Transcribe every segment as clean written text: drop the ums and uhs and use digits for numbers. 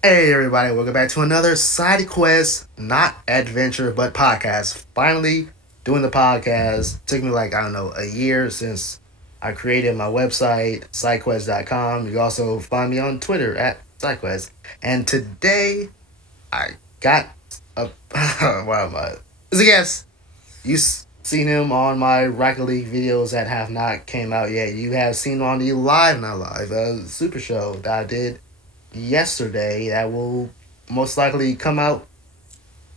Hey everybody, welcome back to another Sidekuest, not adventure, but podcast. Finally doing the podcast. Took me a year since I created my website, Sidekuest.com. You can also find me on Twitter at Sidekuest. And today, I got a, As a guest, you've seen him on my Rocket League videos that have not came out yet. You have seen him on the Not Live, super show that I did yesterday that will most likely come out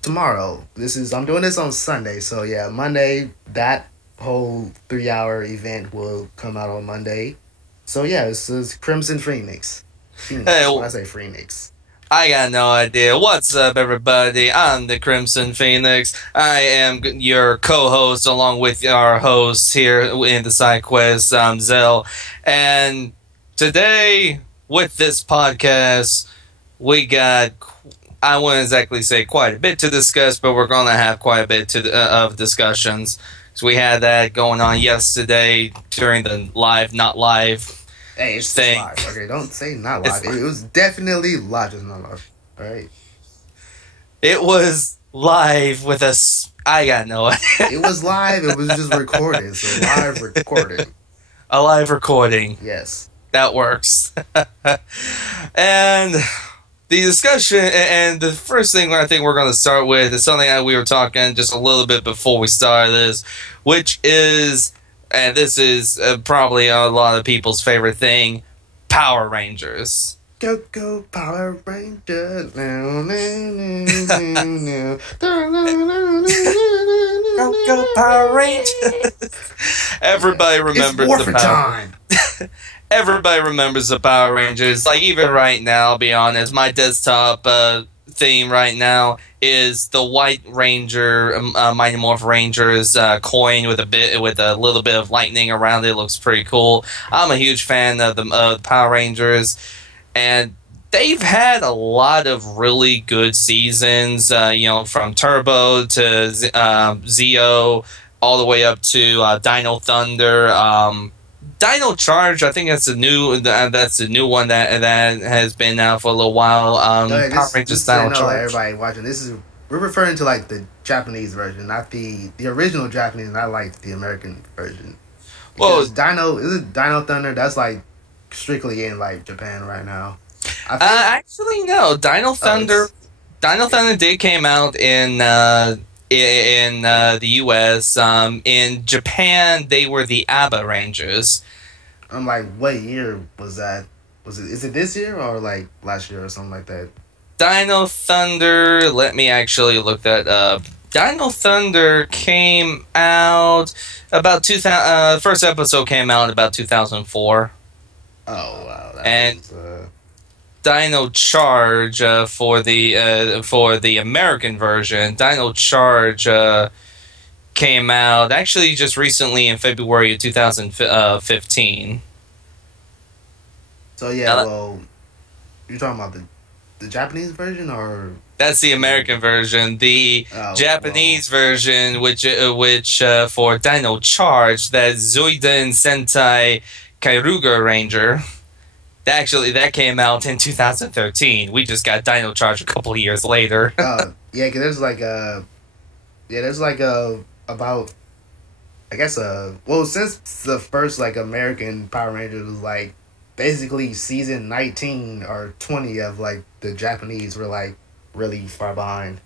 tomorrow. I'm doing this on Sunday, so yeah, Monday that whole 3-hour event will come out on Monday. So yeah, this is Crimson Phoenix. Hey, when I say Phoenix, I got no idea. What's up, everybody? I'm the Crimson Phoenix. I am your co-host along with our hosts here in the Sidekuest, Zel. And today, with this podcast, we got, I wouldn't exactly say quite a bit to discuss, but we're going to have quite a bit of discussions. So we had that going on yesterday during the live, not live hey, it's thing. Live. Okay, don't say not live. It was definitely live, just not live. All right. It was live with us. I got no idea. It was live. It was just recorded. So live recording. A live recording. Yes. That works. And the discussion, and the first thing I think we're going to start with is something that we were talking just a little bit before we started this, which is, and this is probably a lot of people's favorite thing, Power Rangers. Go Power Rangers. Go Power Rangers. Everybody remembers the Power Rangers. Everybody remembers the Power Rangers. Like, even right now, I'll be honest, my desktop theme right now is the White Ranger, Mighty Morph Rangers coin with a little bit of lightning around it. It looks pretty cool. I'm a huge fan of the Power Rangers, and they've had a lot of really good seasons. From Turbo to Zeo, all the way up to Dino Thunder. Dino Charge, I think that's a new one that has been out for a little while. Power Rangers Dino Charge. Everybody watching, we're referring to like the Japanese version, not the original Japanese. And I like the American version. Because Dino Thunder? That's like strictly in like Japan right now. Actually, no. Dino Thunder did came out in the U.S. In Japan, they were the ABBA Rangers. I'm like, what year was that? Is it this year or like last year or something like that? Dino Thunder, let me actually look that up. Dino Thunder came out about 2000. First episode came out about 2004. Oh wow! Dino Charge for the American version. Dino Charge came out actually just recently in February of 2015. So yeah, well, you're talking about the Japanese version, or that's the American version. The Japanese version, which for Dino Charge, that Zoiden Sentai Kairuga Ranger. That came out in 2013. We just got Dino Charge a couple of years later. Yeah, because there's about, I guess, since the first like American Power Rangers was like basically season 19 or 20 of like the Japanese were like really far behind.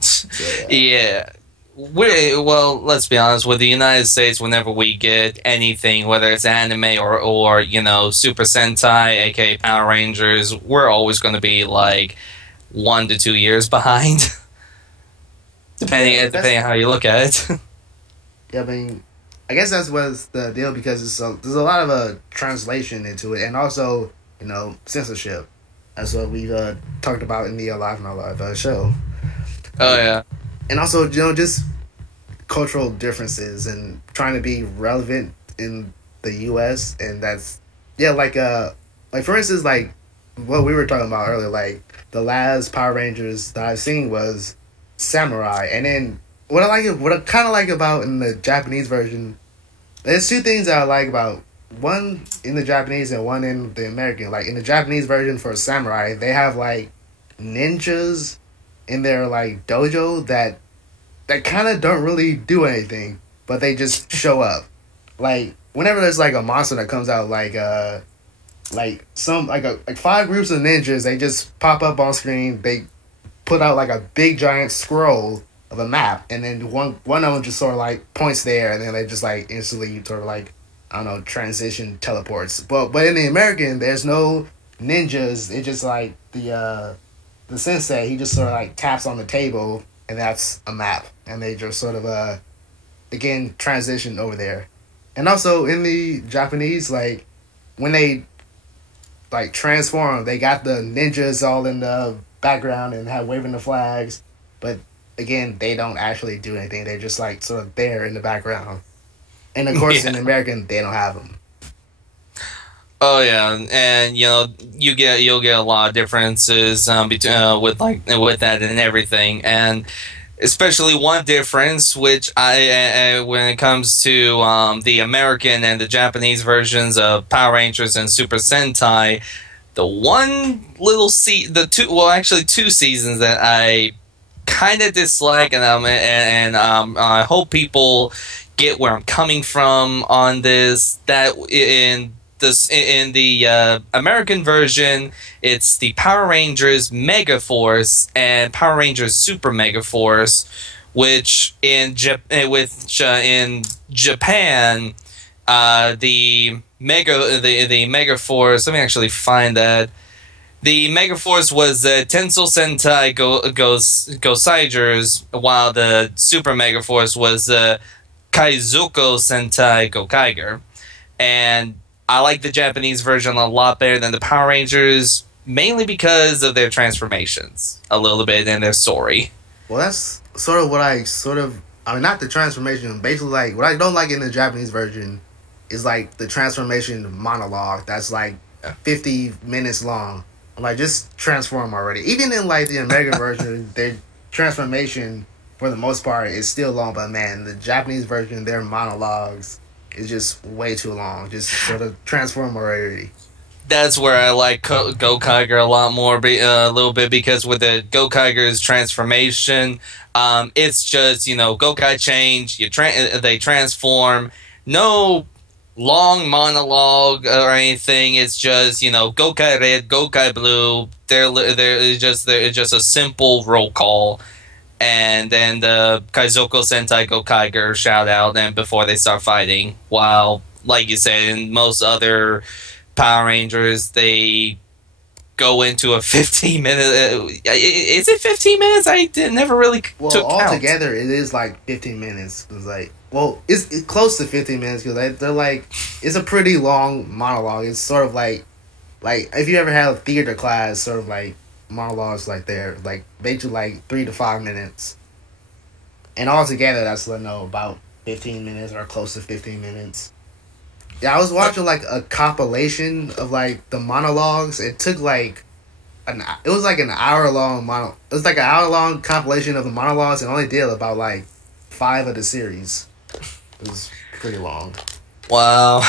So, yeah. Let's be honest, with the United States, whenever we get anything, whether it's anime or Super Sentai, aka Power Rangers, we're always going to be like 1 to 2 years behind, depending on how you look at it. Yeah, I mean, I guess that's what's the deal, because there's a lot of translation into it, and also censorship. That's what we talked about in the Live Not Live show. Oh yeah. And also, just cultural differences and trying to be relevant in the U.S. And that's, like for instance, like what we were talking about earlier, like the last Power Rangers that I've seen was Samurai. And then what I kind of like about in the Japanese version, there's two things that I like about one in the Japanese and one in the American. Like in the Japanese version for samurai, they have like ninjas in their like dojo that kind of don't really do anything, but they just show up. Like whenever there's like a monster that comes out, like some like 5 groups of ninjas, they just pop up on screen. They put out like a big giant scroll of a map, and then one of them just sort of like points there, and then they just like instantly sort of like, I don't know, transition teleports. But in the American, there's no ninjas. It's just like the sensei, he just sort of like taps on the table, and that's a map, and they just sort of again transition over there. And also in the Japanese, like when they like transform, they got the ninjas all in the background and have waving the flags, but again, they don't actually do anything. They're just like sort of there in the background. And of course, in American, they don't have them. Oh yeah, and you know you'll get a lot of differences between with that and everything, and especially one difference, which when it comes to the American and the Japanese versions of Power Rangers and Super Sentai, the one little two seasons that I kind of dislike, and I hope people get where I'm coming from on this. That in the American version, it's the Power Rangers Mega Force and Power Rangers Super Mega Force, which in Japan, the Mega Force. Let me actually find that. The Mega Force was Tensou Sentai Gosaigers, while the Super Mega Force was Kaizoku Sentai Gokaiger. And I like the Japanese version a lot better than the Power Rangers, mainly because of their transformations a little bit and their story. Well, that's sort of what I mean, not the transformation, basically like what I don't like in the Japanese version is like the transformation monologue that's like 50 minutes long. I'm like, just transform already. Even in like the American version, their transformation for the most part is still long, but man, the Japanese version, their monologues is just way too long. Just sort of transform already. That's where I like Gokaiger a lot more, a little bit, because with the Gokaiger's transformation, it's just, Gokai change, they transform, no long monologue or anything. It's just, Gokai red, Gokai blue. They're just a simple roll call, and then the Kaizoku Sentai Gokaiger shout out, and before they start fighting. While, like you said, in most other Power Rangers, they go into a 15-minute. Is it 15 minutes? I never really took count. Altogether, it is like 15 minutes. It's like, it's close to 15 minutes because they're like, it's a pretty long monologue. It's sort of like if you ever had a theater class, sort of like monologues like they're like basically like 3 to 5 minutes, and altogether that's about 15 minutes or close to 15 minutes. Yeah, I was watching like a compilation of like the monologues. It took like an hour long It was like an hour long compilation of the monologues, and only did about like 5 of the series. It was pretty long. Wow.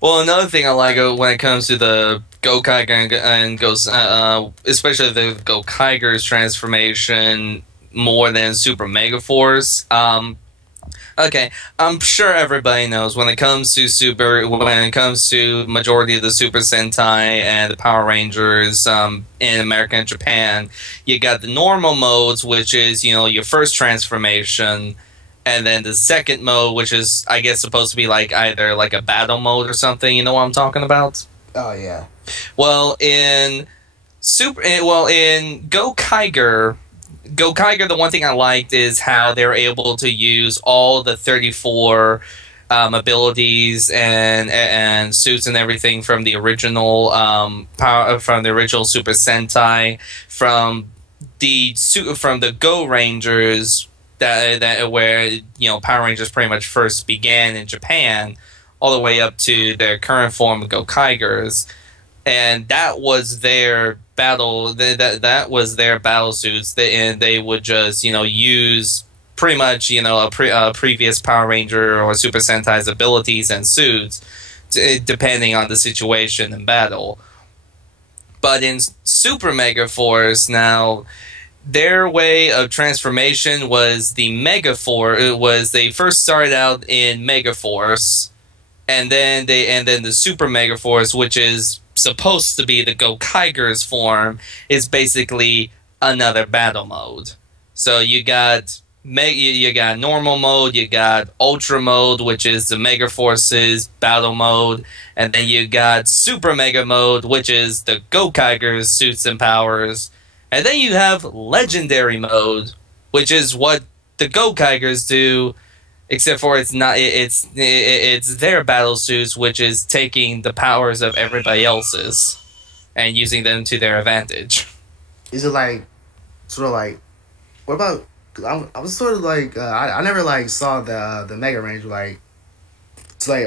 Well, another thing I like when it comes to the Gokaiger and especially the Gokaiger's transformation more than Super Mega Force. Okay, I'm sure everybody knows when it comes to majority of the Super Sentai and the Power Rangers in America and Japan, you got the normal modes, which is, your first transformation, and then the second mode, which is, I guess, supposed to be like either like a battle mode or something. You know what I'm talking about? Oh yeah. Well, in Gokaiger, the one thing I liked is how they were able to use all the 34 abilities and suits and everything from the original from the original Super Sentai, from the Go Rangers that where Power Rangers pretty much first began in Japan, all the way up to their current form of Gokaigers. And that was their battle. That was their battle suits, and they would just use pretty much, a previous Power Ranger or Super Sentai's abilities and suits, depending on the situation in battle. But in Super Mega Force, now, their way of transformation was the Mega Force. They first started out in Mega Force, and then the Super Mega Force, which is supposed to be the Gokaiger's form, is basically another battle mode. So you got normal mode, you got Ultra mode, which is the Mega Force's battle mode, and then you got Super Mega mode, which is the Gokaiger's suits and powers, and then you have Legendary mode, which is what the Gokaigers do, except for it's their battle suits, which is taking the powers of everybody else's and using them to their advantage. Is it like sort of like, what about? I was sort of like I never like saw the Mega Ranger, like, it's like,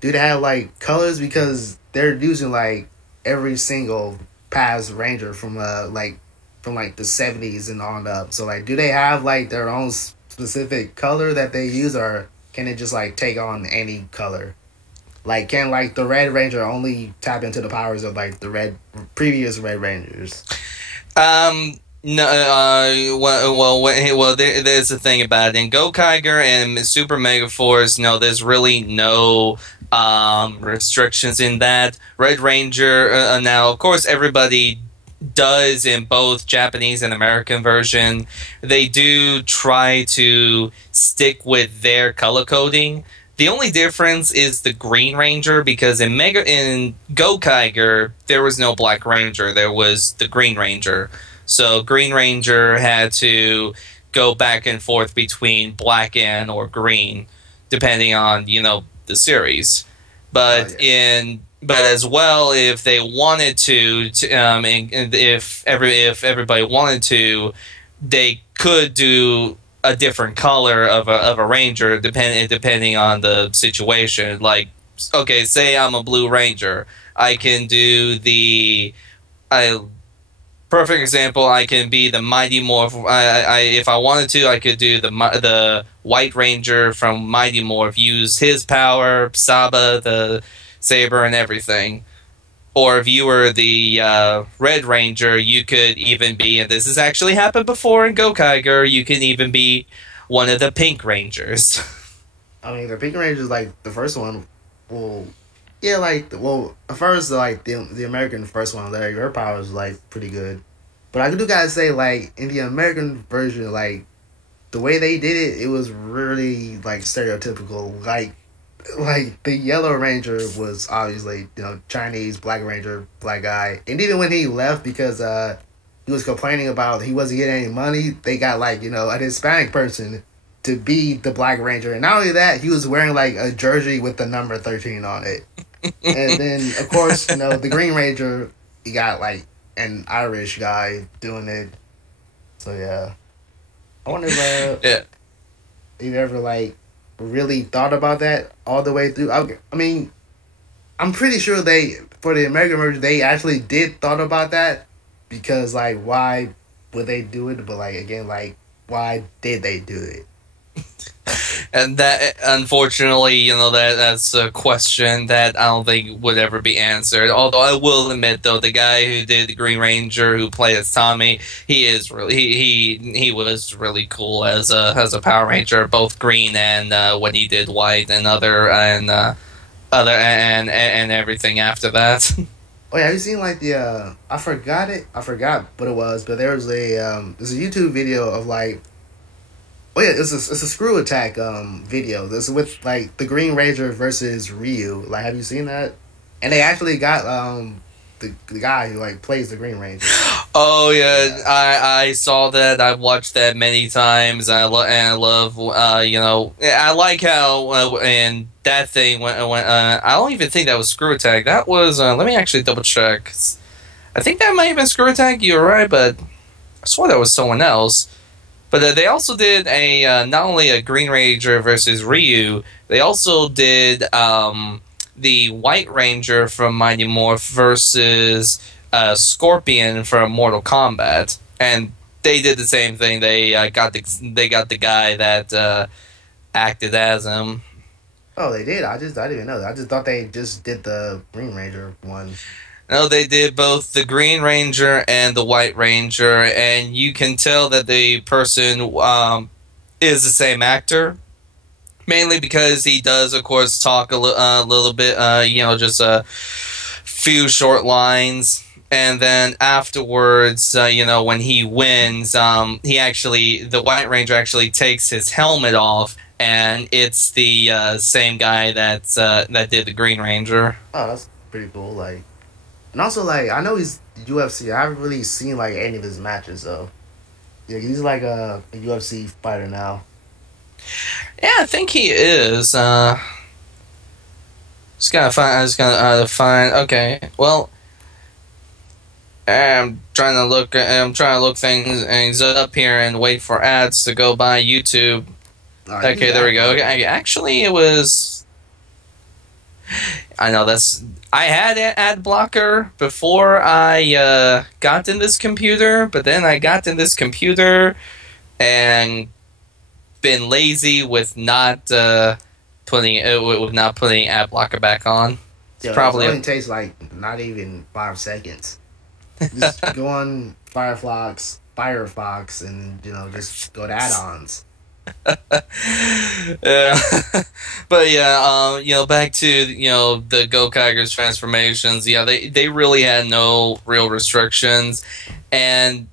do they have like colors, because they're using like every single past Ranger from the 70s and on up. So like, do they have like their own specific color that they use, or can it just like take on any color? Like, can like the Red Ranger only tap into the powers of like the previous Red Rangers? No, there's the thing about it. In Gokaiger and Super Mega Force, no, there's really no restrictions in that. Red Ranger, now, of course, everybody does in both Japanese and American version. They do try to stick with their color coding. The only difference is the Green Ranger, because in Gokaiger, there was no Black Ranger. There was the Green Ranger. So Green Ranger had to go back and forth between black or green, depending on, the series. But as well, if they wanted to, and if everybody wanted to, they could do a different color of a Ranger depending on the situation. Like, okay, say I'm a Blue Ranger, I can do perfect example, I can be the Mighty Morph. If I wanted to, I could do the White Ranger from Mighty Morph, use his power, Saba, the saber, and everything. Or if you were the Red Ranger, you could even be, and this has actually happened before in Gokaiger, you can even be one of the Pink Rangers. I mean, the Pink Ranger is like the first one. Well, yeah, first, like, the American first one, like, her power is, like, pretty good. But I do gotta say, like, in the American version, like, the way they did it, it was really, like, stereotypical. Like, the Yellow Ranger was obviously, Chinese, Black Ranger, black guy. And even when he left, because he was complaining about he wasn't getting any money, they got, like, a Hispanic person to be the Black Ranger. And not only that, he was wearing, like, a jersey with the number 13 on it. And then, of course, the Green Ranger, he got, like, an Irish guy doing it. So, yeah. I wonder if you ever, like, really thought about that all the way through. I mean, I'm pretty sure for the American version, they actually did thought about that. Because, like, why would they do it? But, like, again, like, why did they do it? And that, unfortunately, that's a question that I don't think would ever be answered. Although I will admit, though, the guy who did the Green Ranger, who played as Tommy, he is really he was really cool as a Power Ranger, both Green and when he did White and everything after that. Oh yeah, have you seen like the I forgot what it was, but there's a YouTube video of like. Oh yeah, it's a Screw Attack video. This is with like the Green Ranger versus Ryu. Like, have you seen that? And they actually got the guy who like plays the Green Ranger. Oh yeah, I saw that. I've watched that many times. I love I like how and that thing when I don't even think that was Screw Attack. That was let me actually double check. I think that might have been Screw Attack. You're right, but I swore that was someone else. But they also did not only a Green Ranger versus Ryu, they also did the White Ranger from Mighty Morph versus Scorpion from Mortal Kombat. And they did the same thing. They got the guy that acted as him. Oh, they did. I didn't even know that. I just thought they just did the Green Ranger one. No, they did both the Green Ranger and the White Ranger, and you can tell that the person is the same actor, mainly because he does, of course, talk a little bit, just a few short lines. And then afterwards, when he wins, the White Ranger actually takes his helmet off, and it's the same guy that did the Green Ranger. Oh, that's pretty cool. Like, and also, like, I know he's UFC. I haven't really seen like any of his matches though. Yeah, he's like a UFC fighter now. Yeah, I think he is. I was gonna find. Okay, well. I'm trying to look things up here and wait for ads to go by YouTube. Okay, there we go. Okay, actually, it was. I know I had an ad blocker before I got in this computer, but then I got in this computer and been lazy with not putting ad blocker back on. It only takes like not even 5 seconds. Just go on Firefox, and just go to add-ons. Yeah, but yeah, back to the Gokaiger's transformations. Yeah, they really had no real restrictions, and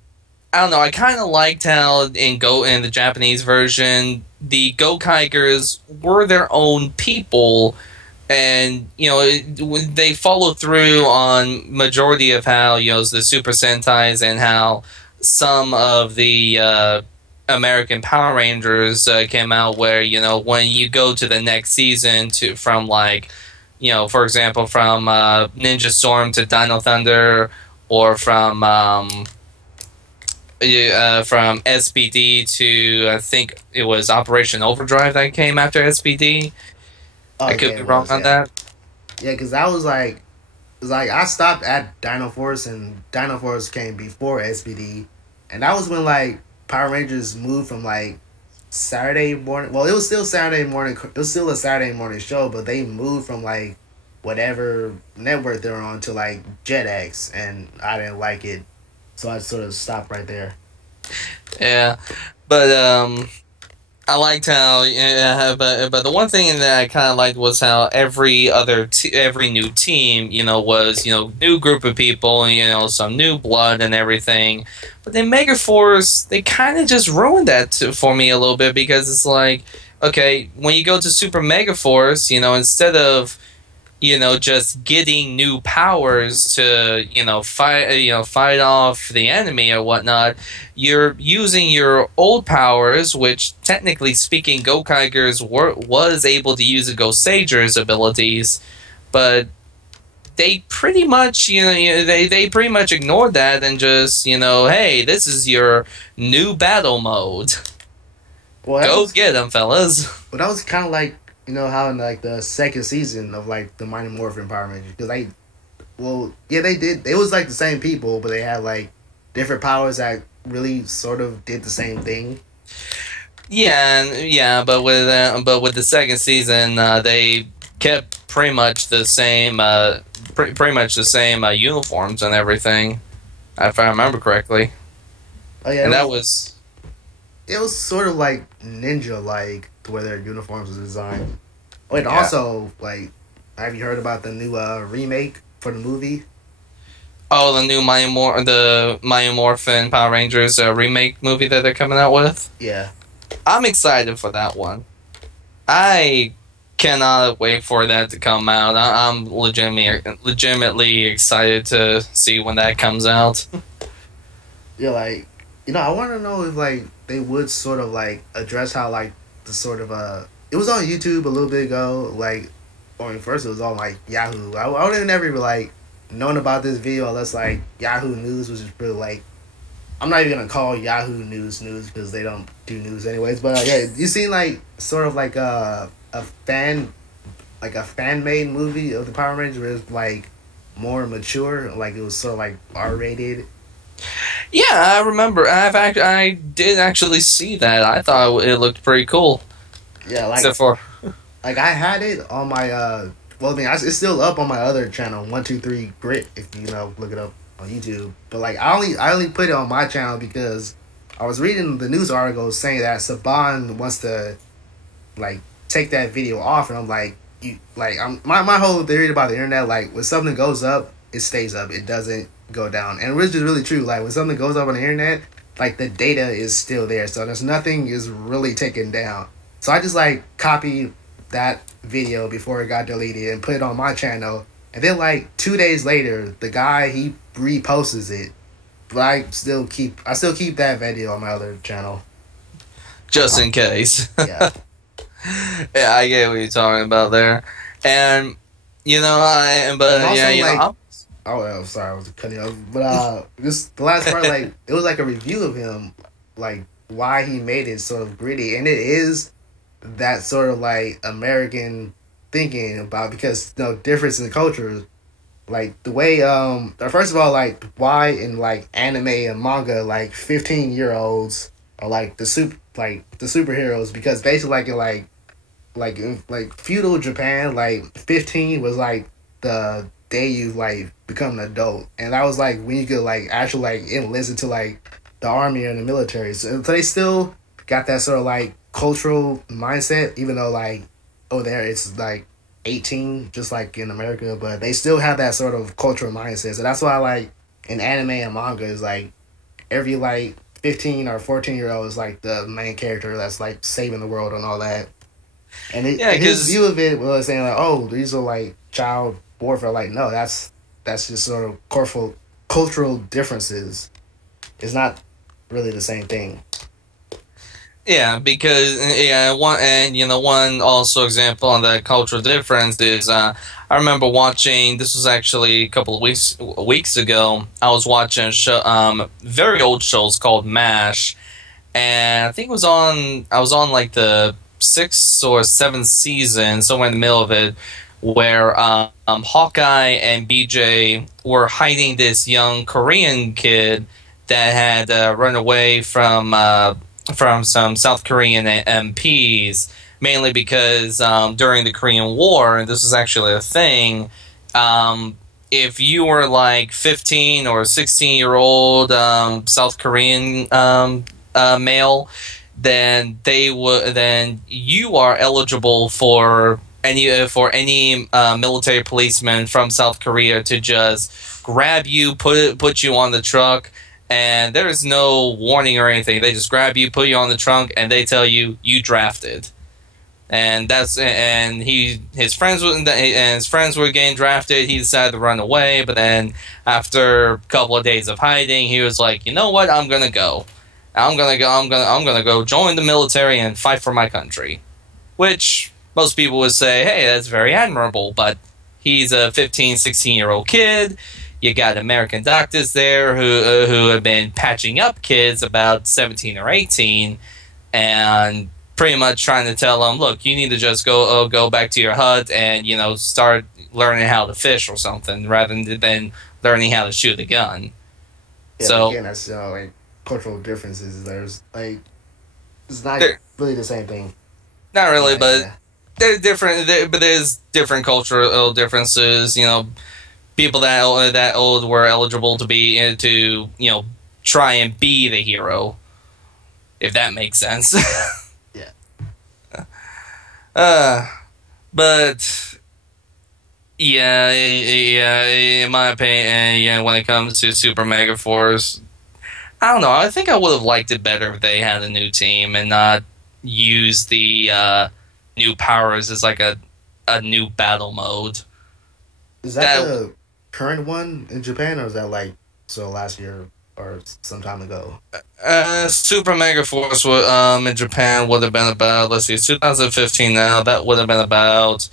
I don't know. I kind of liked how in the Japanese version, the Gokaigers were their own people. And, they follow through on majority of how, the Super Sentais and how some of the American Power Rangers came out where, when you go to the next season from for example, from Ninja Storm to Dino Thunder, or from SPD to, I think it was Operation Overdrive that came after SPD. Oh, I could be wrong on that. Yeah, because that was like I stopped at Dino Force, and Dino Force came before SPD, and that was when like Power Rangers moved from like Saturday morning. Well, it was still Saturday morning. It was still a Saturday morning show, but they moved from like whatever network they're on to like Jetix, and I didn't like it, so I sort of stopped right there. Yeah, but I liked how, but the one thing that I kind of liked was how every new team, was, new group of people, some new blood and everything. But then Megaforce, they kind of just ruined that for me a little bit, because it's like, okay, when you go to Super Megaforce, instead of, just getting new powers to, fight off the enemy or whatnot, you're using your old powers, which technically speaking, Gokaigers was able to use the Ghost-Sager's abilities, but they pretty much, they pretty much ignored that and just, hey, this is your new battle mode. Well, get them, fellas. Well, that was kind of like, how in like the second season of like the Mighty Morphin Power Rangers, because they did. It was like the same people, but they had like different powers that really sort of did the same thing. Yeah, but with the second season, they kept pretty much the same, uniforms and everything, if I remember correctly. Oh yeah, and it was sort of like ninja like, to where their uniforms was designed. Oh, and also, like, have you heard about the new remake for the movie? Oh, the new Mighty Morphin Power Rangers remake movie that they're coming out with? Yeah. I'm excited for that one. I cannot wait for that to come out. I'm legitimately excited to see when that comes out. Yeah, like, I want to know if, like, they would sort of, like, address how, like, the sort of, it was on YouTube a little bit ago, like, or first it was on, like, Yahoo. I would have never even, like, known about this video unless, like, Yahoo News was just really, like, I'm not even going to call Yahoo News because they don't do news anyways, but, yeah, you seen, like, sort of, like, a fan-made movie of the Power Rangers where it's, like, more mature, like, it was sort of, like, R-rated. Yeah, I remember. I did actually see that. I thought it looked pretty cool. Yeah, like Except for like I had it on my well, I mean, it's still up on my other channel, 123 Grit, if you know, look it up on YouTube. But like I only put it on my channel because I was reading the news article saying that Saban wants to like take that video off, and I'm like, you like my whole theory about the internet, like when something goes up, it stays up, it doesn't go down, and which is really true. Like when something goes up on the internet, like the data is still there, so there's nothing is really taken down. So I just like copied that video before it got deleted and put it on my channel, and then like 2 days later, the guy he reposts it, but I still keep that video on my other channel just in case. Yeah. Yeah, I get what you're talking about there, and you know, oh, sorry, I was cutting you off. But just the last part, like it was like a review of him, like why he made it sort of gritty, and it is that sort of like American thinking about, because difference in cultures, like the way first of all, like why in like anime and manga, like 15-year-olds are like the superheroes, because basically in feudal Japan, like 15 was like the day you like become an adult, and that was like when you could like actually like enlist into like the army or the military. So they still got that sort of like cultural mindset, even though like there it's like 18, just like in America, but they still have that sort of cultural mindset. So that's why like in anime and manga is like every like 15 or 14-year-old is like the main character that's like saving the world and all that. And his view of it was saying like, oh, these are like child warfare. Like, no, that's just sort of cultural differences. It's not really the same thing. Yeah, because one also example on the cultural difference is I remember watching. This was actually a couple of weeks ago. I was watching a show, very old shows called MASH, and I think it was on. I was on like the 6th or 7th season, somewhere in the middle of it, where Hawkeye and BJ were hiding this young Korean kid that had run away from some South Korean MPs, mainly because during the Korean War, and this was actually a thing, if you were like 15 or 16-year-old South Korean male, then you are eligible for any military policeman from South Korea to just grab you, put you on the truck. And there is no warning or anything. They just grab you, put you on the trunk, and they tell you drafted. And his friends were getting drafted. He decided to run away, but then after a couple of days of hiding, he was like, you know what? I'm gonna go. I'm gonna go join the military and fight for my country. Which most people would say, hey, that's very admirable. But he's a 15, 16-year-old kid. You got American doctors there who have been patching up kids about 17 or 18, and pretty much trying to tell them, look, you need to just go back to your hut and start learning how to fish or something, rather than learning how to shoot a gun. Yeah, so again, that's like cultural differences. There's like it's not really the same thing. Not really, but they're different. But there's different cultural differences. People that old were eligible to try and be the hero, if that makes sense. Yeah. But yeah, in my opinion, when it comes to Super Mega Force, I don't know. I think I would have liked it better if they had a new team and not use the new powers as like a new battle mode. Is that the current one in Japan, or is that like last year or some time ago? Super Mega Force in Japan would have been about, let's see, it's 2015 now. That would have been about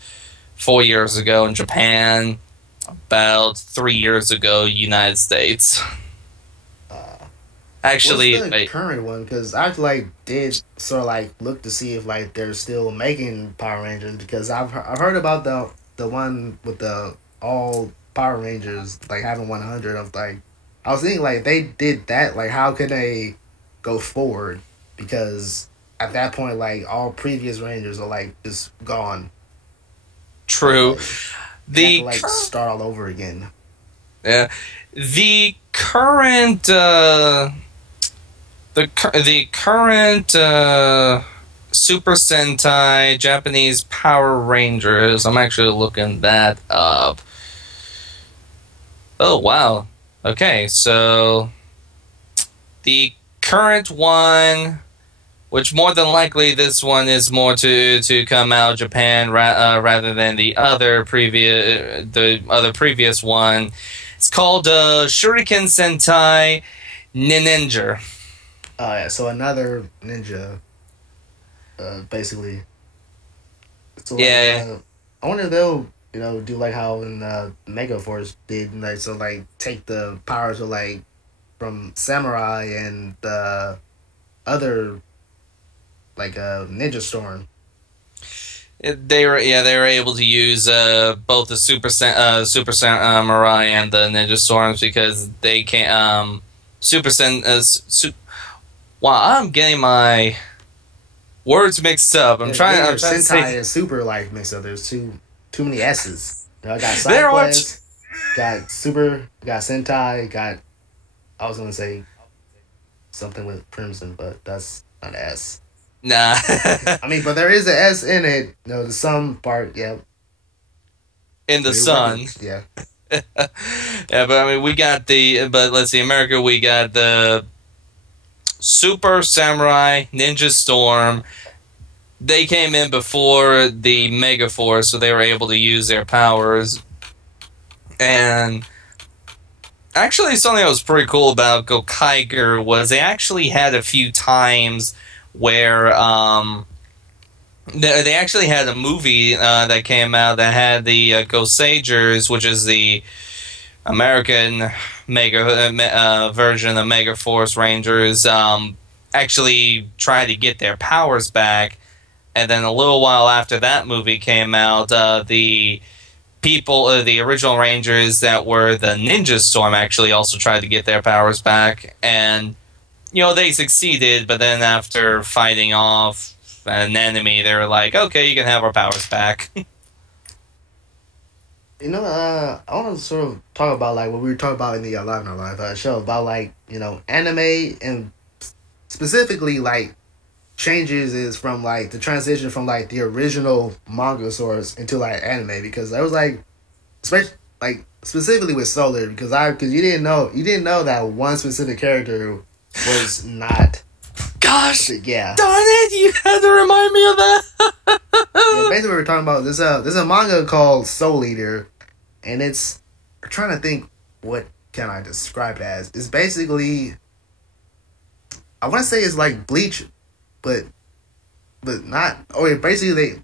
4 years ago in Japan, about 3 years ago United States. Actually, what's the current one? Because I did sort of look to see if they're still making Power Rangers, because I've heard about the one with the all Power Rangers having 100. I I was thinking, like, they did that. Like, how can they go forward? Because at that point, like, all previous Rangers are, like, just gone. True. Like, they have to, like, start all over again. Yeah. The current... The current Super Sentai Japanese Power Rangers. I'm actually looking that up. Oh, wow. Okay, so the current one, which more than likely this one is more to come out of Japan rather than the other previous one. It's called Shuriken Sentai Ninja. Yeah, so another ninja, basically. So, like, yeah. I wonder if they'll, do like how in Mega Force did, like, so, like, take the powers of, like, from Samurai and the other, like, Ninja Storm. They were able to use both the Super Samurai and the Ninja Storms because they can't Wow, I'm getting my words mixed up. I'm trying to Sentai say... and Super like mixed up. There's too many S's. I got Sidekuest, got Super, got Sentai, got... I was gonna say something with Crimson, but that's not an S. Nah. I mean, but there is an S in it. The sun part, yeah. In the sun. Yeah. Yeah, but I mean, but let's see, America, we got the Super Samurai, Ninja Storm. They came in before the Mega Force, so they were able to use their powers. And actually, something that was pretty cool about Gokaiger was they actually had a few times where they actually had a movie that came out that had the Gosagers, which is the American Mega version of Mega Force Rangers, actually tried to get their powers back, and then a little while after that movie came out, the original Rangers that were the Ninja Storm actually also tried to get their powers back, and they succeeded, but then after fighting off an enemy, they were like, okay, you can have our powers back. I want to sort of talk about, like, what we were talking about in the Live in Our Life show, about, like, anime, and specifically, like, changes is from, like, the transition from, like, the original manga source into, like, anime, because I was, like, specifically with Solar, because you didn't know that one specific character was not... Gosh, yeah. Darn it! You had to remind me of that. Yeah, basically, we were talking about this. There's a manga called Soul Eater, and I'm trying to think what can I describe it as. It's basically, I want to say it's like Bleach, but not. Okay, basically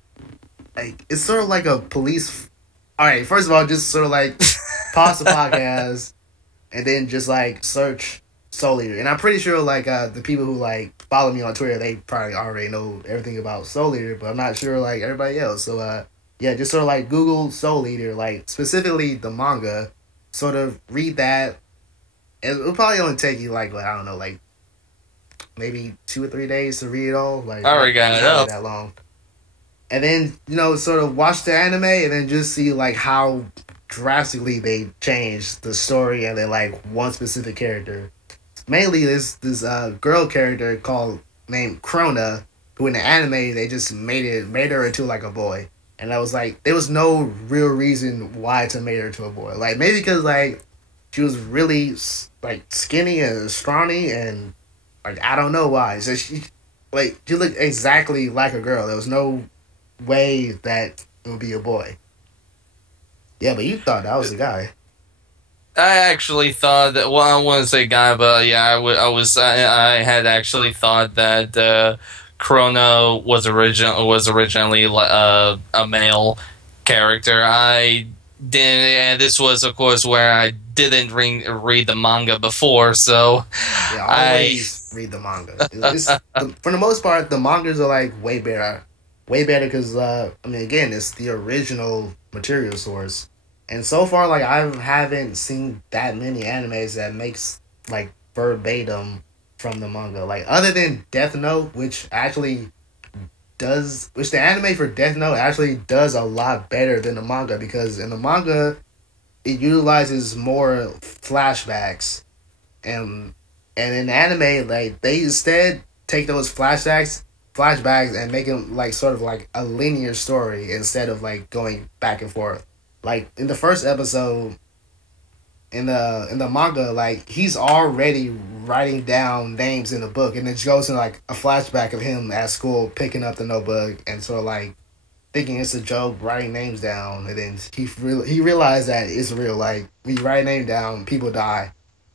it's sort of like a police. All right, first of all, just sort of like pause the podcast and then just like search Soul Eater, and I'm pretty sure like the people who like follow me on Twitter, they probably already know everything about Soul Eater, but I'm not sure like everybody else. So yeah, just sort of like Google Soul Eater, like specifically the manga, sort of read that. It'll probably only take you like I don't know, like maybe 2 or 3 days to read it all. Like I already got it up. That long. And then sort of watch the anime and then just see like how drastically they changed the story and then like one specific character. Mainly this girl character named Krona, who in the anime they just made her into like a boy, and I was like, there was no real reason why to make her into a boy. Like maybe because like she was really like skinny and scrawny, and like I don't know why. So she looked exactly like a girl. There was no way that it would be a boy. Yeah, but you thought that was the guy. I actually thought that. Well, I wouldn't say guy, but yeah, I had actually thought that Chrono was originally a male character. I didn't, and this was of course where I didn't read the manga before, so yeah, always read the manga. For the most part, the mangas are like way better because I mean, again, it's the original material source. And so far, like, I haven't seen that many animes that makes, like, verbatim from the manga. Like, other than Death Note, which the anime for Death Note actually does a lot better than the manga, because in the manga, it utilizes more flashbacks. And in the anime, like, they instead take those flashbacks and make them, like, sort of like a linear story instead of, like, going back and forth. Like, in the first episode, in the manga, like, he's already writing down names in the book, and it goes in, like, a flashback of him at school picking up the notebook and sort of, like, thinking it's a joke, writing names down, and then he realized that it's real. Like, when you write a name down, people die,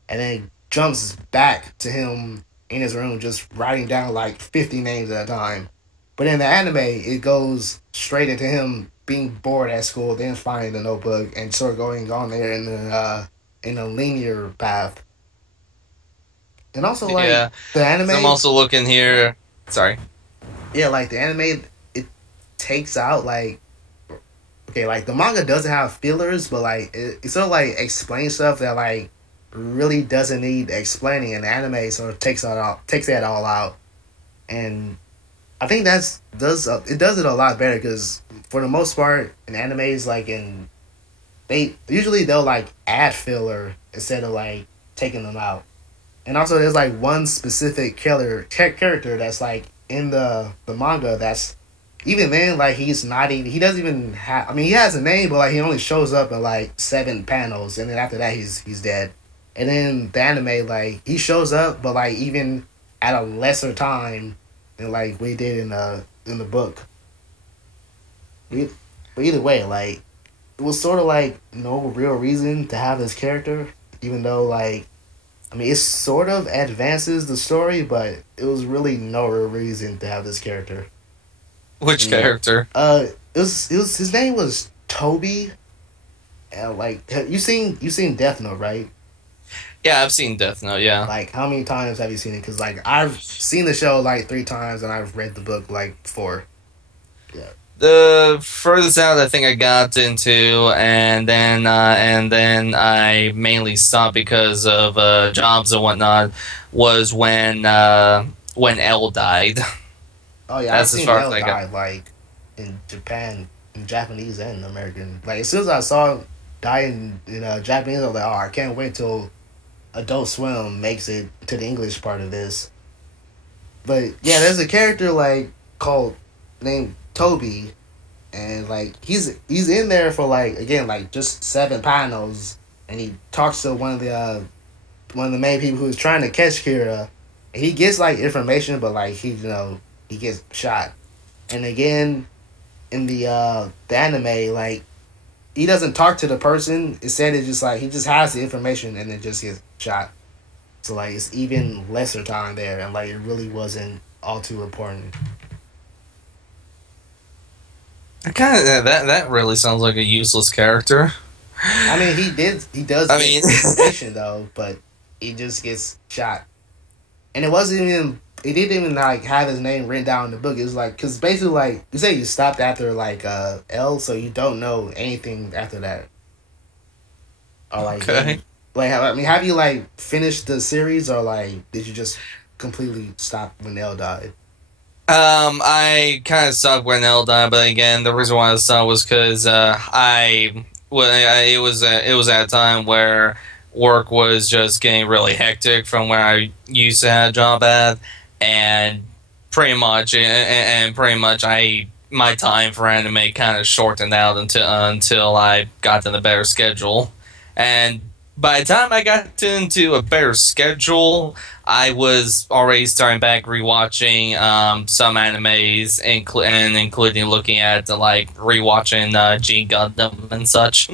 and then it jumps back to him in his room just writing down, like, 50 names at a time. But in the anime, it goes straight into him being bored at school, then finding the notebook, and sort of going on there in a linear path. And also, like, the anime... I'm also looking here... Sorry. Yeah, like, the anime, it takes out, like... Okay, like, the manga doesn't have fillers, but, like, it sort of, like, explains stuff that, like, really doesn't need explaining, and the anime sort of takes that all out. And I think it does it a lot better, because for the most part, in animes, like, they'll, like, add filler instead of, like, taking them out. And also, there's, like, one specific character that's, like, in the manga that's, even then, like, he doesn't even have, I mean, he has a name, but, like, he only shows up in, like, 7 panels, and then after that, he's dead. And then the anime, like, he shows up, but, like, even at a lesser time than, like, we did in the book. But either way, like, it was sort of, like, no real reason to have this character, even though, like, I mean, it sort of advances the story, but it was really no real reason to have this character. Which character? It was his name was Toby. And, like, you seen Death Note, right? Yeah, I've seen Death Note, yeah. Like, how many times have you seen it? Because, like, I've seen the show, like, 3 times, and I've read the book, like, 4. Yeah. The furthest out I think I got into, and then I mainly stopped because of jobs and whatnot, was when L died. Oh, yeah, I've seen L die, like, in Japan, in Japanese and American. Like, as soon as I saw him die in Japanese, I was like, oh, I can't wait till Adult Swim makes it to the English part of this. But yeah, there's a character like named Toby, and like he's in there for like, again, like just 7 panels, and he talks to one of the main people who's trying to catch Kira, and he gets like information, but like he gets shot. And again, in the anime, like, he doesn't talk to the person. Instead, it's just like he just has the information and then just gets shot. So like it's even lesser time there, and like it really wasn't all too important. That really sounds like a useless character. I mean, he does get information though, but he just gets shot. And it didn't even like have his name written down in the book. It was like, because basically, like, you say you stopped after like L, so you don't know anything after that. Or like, okay. Have you like finished the series, or like did you just completely stop when L died? I kind of stopped when L died, but again, the reason why I stopped was because it was at a time where work was just getting really hectic from where I used to have a job at, and pretty much my time for anime kind of shortened out until I got in a better schedule. And by the time I got into a better schedule, I was already starting back rewatching some animes, including looking at like rewatching G Gundam and such.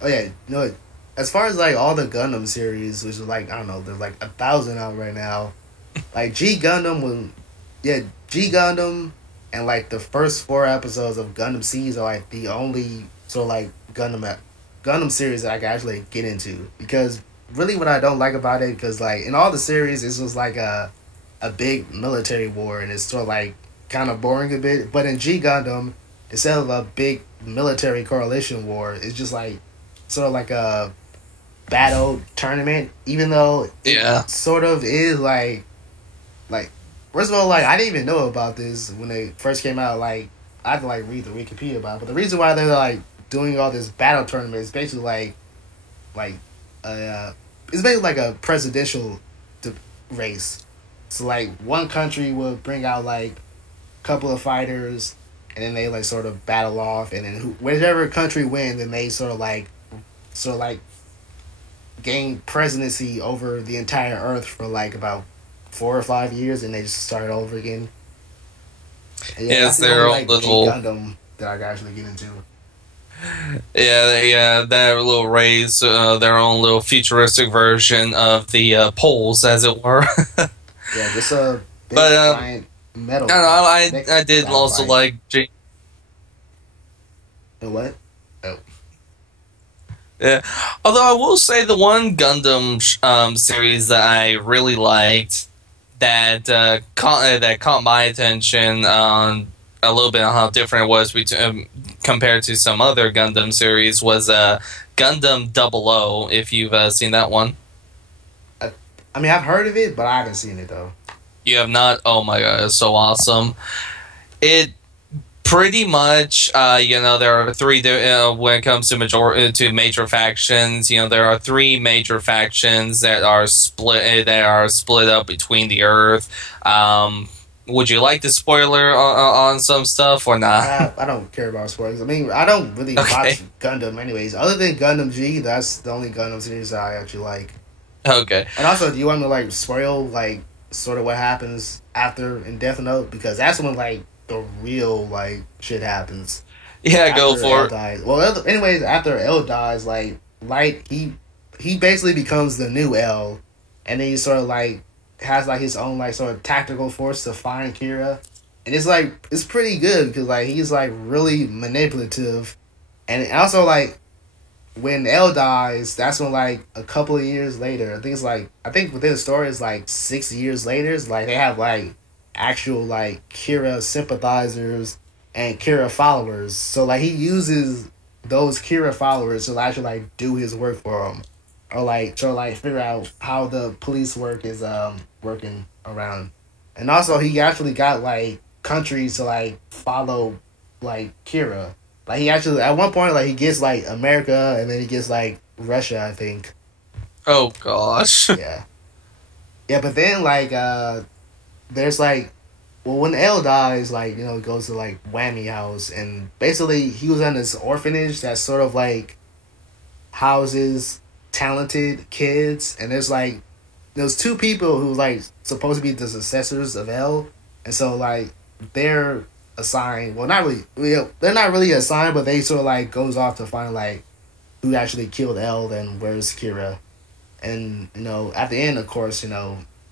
Oh yeah, no. As far as like all the Gundam series, which is like, I don't know, there's like 1,000 out right now. Like G Gundam and like the first 4 episodes of Gundam Seeds are like the only sort of like Gundam series that I can actually get into, because really what I don't like about it, because like in all the series it's just like a big military war, and it's sort of like kind of boring a bit. But in G Gundam, instead of a big military coalition war, it's just like sort of like a battle tournament, even though it sort of is like first of all, like I didn't even know about this when they first came out. Like I had to like read the Wikipedia about it. But the reason why they're like doing all this battle tournament is basically it's basically like a presidential race. So like one country would bring out like a couple of fighters, and then they like sort of battle off, and then whichever country wins, then they sort of like gain presidency over the entire Earth for like about 4 or 5 years, and they just start over again. And yes, they're all little Gundam that I could actually get into. Yeah, their little raise their own little futuristic version of the poles, as it were. Yeah, just a big giant metal. I did also like. The what? Oh. Yeah, although I will say the one Gundam series that I really liked that caught my attention a little bit on how different it was compared to some other Gundam series was Gundam 00, if you've seen that one. I mean, I've heard of it, but I haven't seen it, though. You have not? Oh my god, it's so awesome. It pretty much, there are three, when it comes to major factions, there are 3 major factions that are split up between the Earth. Would you like the spoiler on some stuff or not? I don't care about spoilers. I mean, I don't really watch Gundam anyways. Other than Gundam G, that's the only Gundam series that I actually like. Okay. And also, do you want me to like spoil like sort of what happens after in Death Note? Because that's when like the real like shit happens. Yeah, go for it. Dies. Well, anyways, after L dies, like Light, he basically becomes the new L, and then he sort of like has like his own like sort of tactical force to find Kira, and it's pretty good because like he's like really manipulative, and also like when L dies, that's when like a couple of years later, I think within the story is like 6 years later, it's like they have like actual like Kira sympathizers and Kira followers, so like he uses those Kira followers to actually like do his work for him, or like try to like figure out how the police work is working around. And also he actually got like countries to like follow like Kira. Like he actually at one point like he gets like America, and then he gets like Russia, I think. Oh gosh. Yeah. Yeah, but then like there's like, well, when L dies, like, he goes to like Whammy House, and basically he was in this orphanage that sort of like houses talented kids, and there's 2 people who like supposed to be the successors of L, and so like they're assigned. Well, not really. They're not really assigned, but they sort of like goes off to find like who actually killed L and where's Kira, and at the end, of course,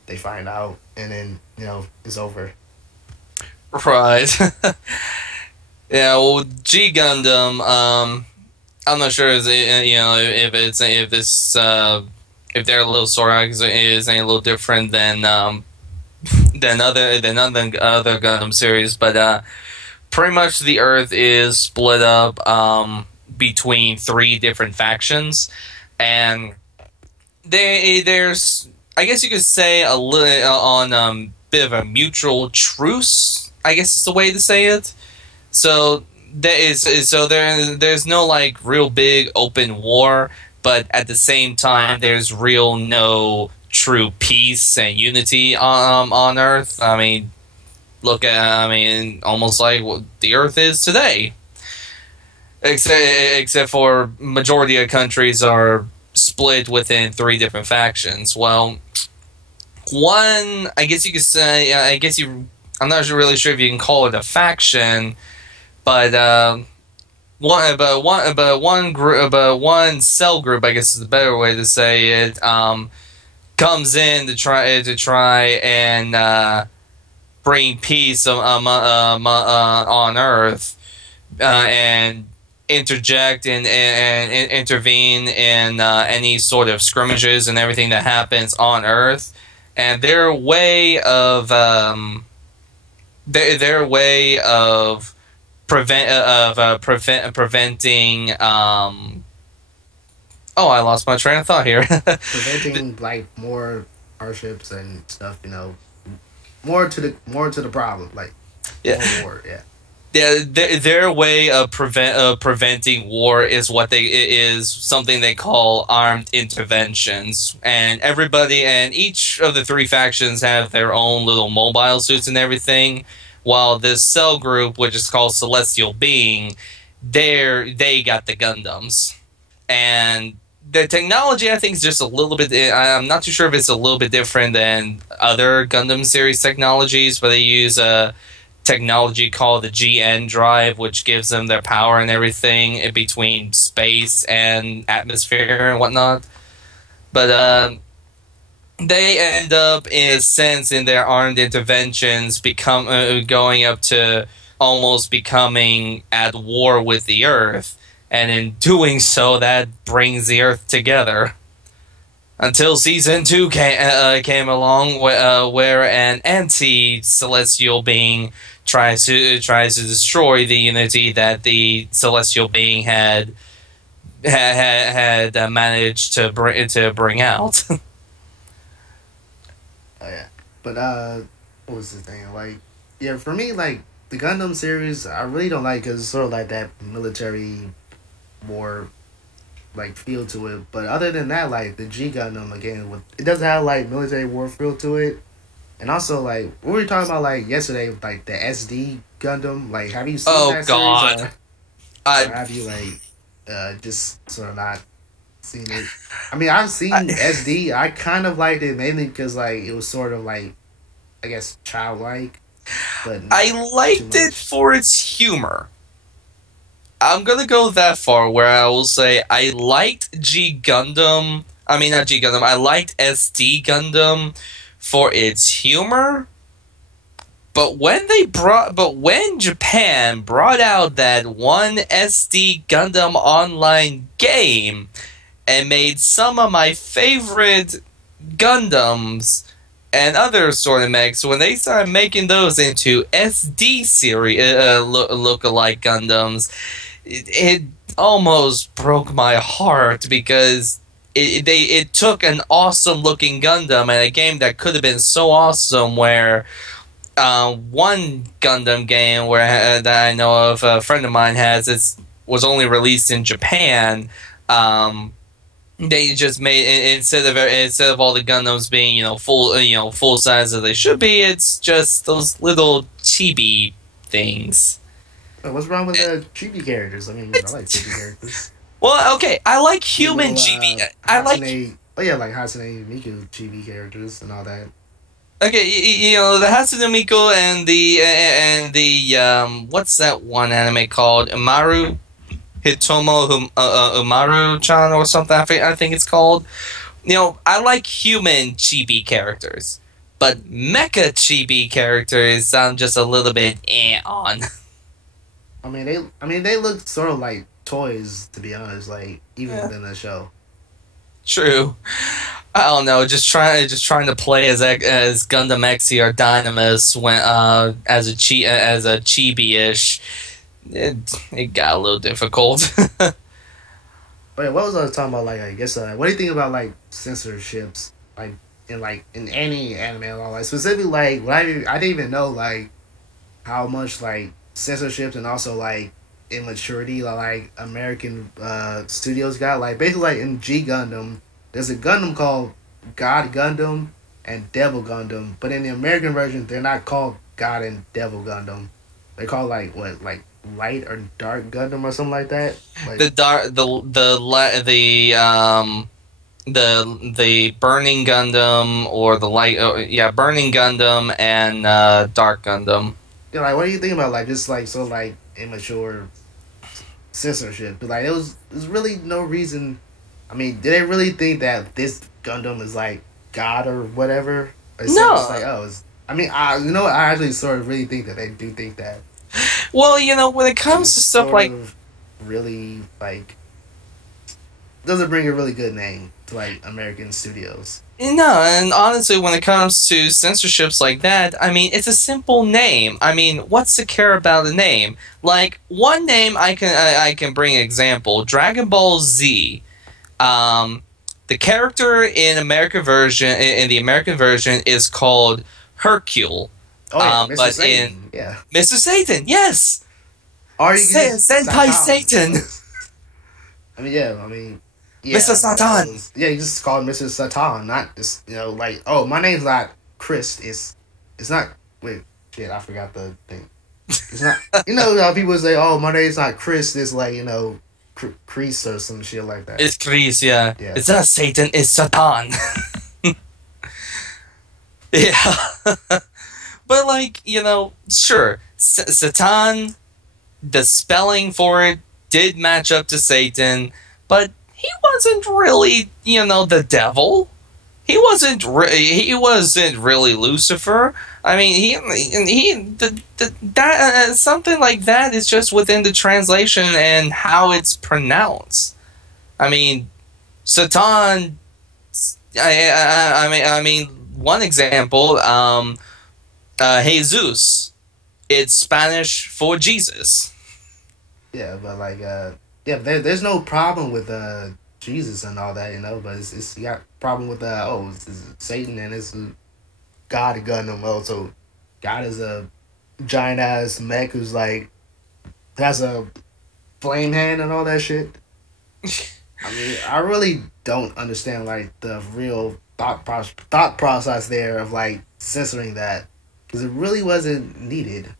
they find out, and then it's over. Right. Yeah. Well, G Gundam. I'm not sure if their little story is any little different than other Gundam series, but pretty much the Earth is split up between 3 different factions, and there's, I guess you could say, a little on bit of a mutual truce, I guess is the way to say it. So there's no like real big open war, but at the same time there's no true peace and unity on Earth. I mean, almost like what the Earth is today. Except for majority of countries are split within 3 different factions. Well, one, I guess you could say, I'm not really sure if you can call it a faction, but one cell group, I guess is the better way to say it, comes in to try and bring peace on Earth, and interject and intervene in any sort of scrimmages and everything that happens on Earth, and their way of preventing Oh, I lost my train of thought here. Preventing like more hardships and stuff, more to the problem, like more war, yeah. Their way of preventing war is is something they call armed interventions, and each of the three factions have their own little mobile suits and everything. While this cell group, which is called Celestial Being, they got the Gundams, and the technology I think is just a little bit. I'm not too sure if it's a little bit different than other Gundam series technologies, but they use a technology called the GN drive, which gives them their power and everything in between space and atmosphere and whatnot. But they end up, in a sense, in their armed interventions, going up to almost becoming at war with the Earth, and in doing so, that brings the Earth together. Until Season 2 came along, where an anti-celestial being tries to destroy the unity that the celestial being had managed to bring out. Oh yeah, but what was the thing? Like, yeah, for me, like the Gundam series, I really don't like because it's sort of like that military war like feel to it. But other than that, like the G Gundam again, it doesn't have like military war feel to it. And also, like, what were we talking about, like, yesterday, like, the SD Gundam? Like, have you seen that God. series? Or have you, like, just sort of not seen it? I mean, I've seen SD. I kind of liked it mainly because, like, it was sort of, like, I guess, childlike. But I liked it for its humor. I'm gonna go that far where I will say I liked G Gundam. I mean, not G Gundam. I liked SD Gundam for its humor, but when Japan brought out that one SD Gundam online game and made some of my favorite Gundams and other sort of mechs, when they started making those into SD series look-alike Gundams, it almost broke my heart because it took an awesome looking Gundam and a game that could have been so awesome, where one Gundam game that I know of, a friend of mine was only released in Japan. They just made, instead of all the Gundams being full size as they should be, it's just those little chibi things. What's wrong with the chibi characters? I mean, I like chibi characters. Well, okay, I like human chibi. I like. Oh yeah, like Hatsune Miku chibi characters and all that. Okay, the Hatsune Miku and the what's that one anime called? Umaru Hitomo Umaru-chan or something. I think it's called. I like human chibi characters, but mecha chibi characters I'm just a little bit on. I mean they look sort of like toys, to be honest, like even within the show. True. I don't know, just trying to play as Gundam X or Dynamis when as a chibi-ish, it got a little difficult. Wait, what was I talking about? Like, I guess what do you think about like censorships, like in any anime at all? Like specifically, like I didn't even know like how much like censorships and also like immaturity like American studios got. Like basically, like in G Gundam, there's a Gundam called God Gundam and Devil Gundam, but in the American version, they're not called God and Devil Gundam. They're called like Light or Dark Gundam or something like that. Like, the Burning Gundam or the Light, Burning Gundam and Dark Gundam. Yeah, like what do you think about like just like so like immature censorship? Like there's really no reason. I mean, did they really think that this Gundam is like God or whatever? Or no. It's like I actually sort of really think that they do think that. Well, when it comes to stuff like really like doesn't bring a really good name to like American studios. No, and honestly, when it comes to censorships like that, I mean, it's a simple name. I mean, what's to care about a name? Like one name I can bring an example: Dragon Ball Z. The character in the American version is called Hercule. Oh yeah, Mr. But Satan. Mr. Satan, yes. Or you Senpai Satan. I mean, yeah, Mr. Satan. You just call him Mr. Satan, not just like, oh, my name's not Chris. It's not. Wait, shit, I forgot the thing. It's not. How people say, oh, my name's not Chris. It's like Chris or some shit like that. It's Chris, yeah. It's not Satan. It's Satan. Yeah. But sure, Satan. The spelling for it did match up to Satan, but he wasn't really, the devil. He wasn't really Lucifer. I mean, something like that is just within the translation and how it's pronounced. I mean, Satan. I mean, one example, Jesus. It's Spanish for Jesus. Yeah, but there's no problem with Jesus and all that, but it's you got a problem with it's Satan and it's God Gundam. Also, God is a giant ass mech who's has a flame hand and all that shit. I mean, I really don't understand the real thought process there of censoring that, because it really wasn't needed.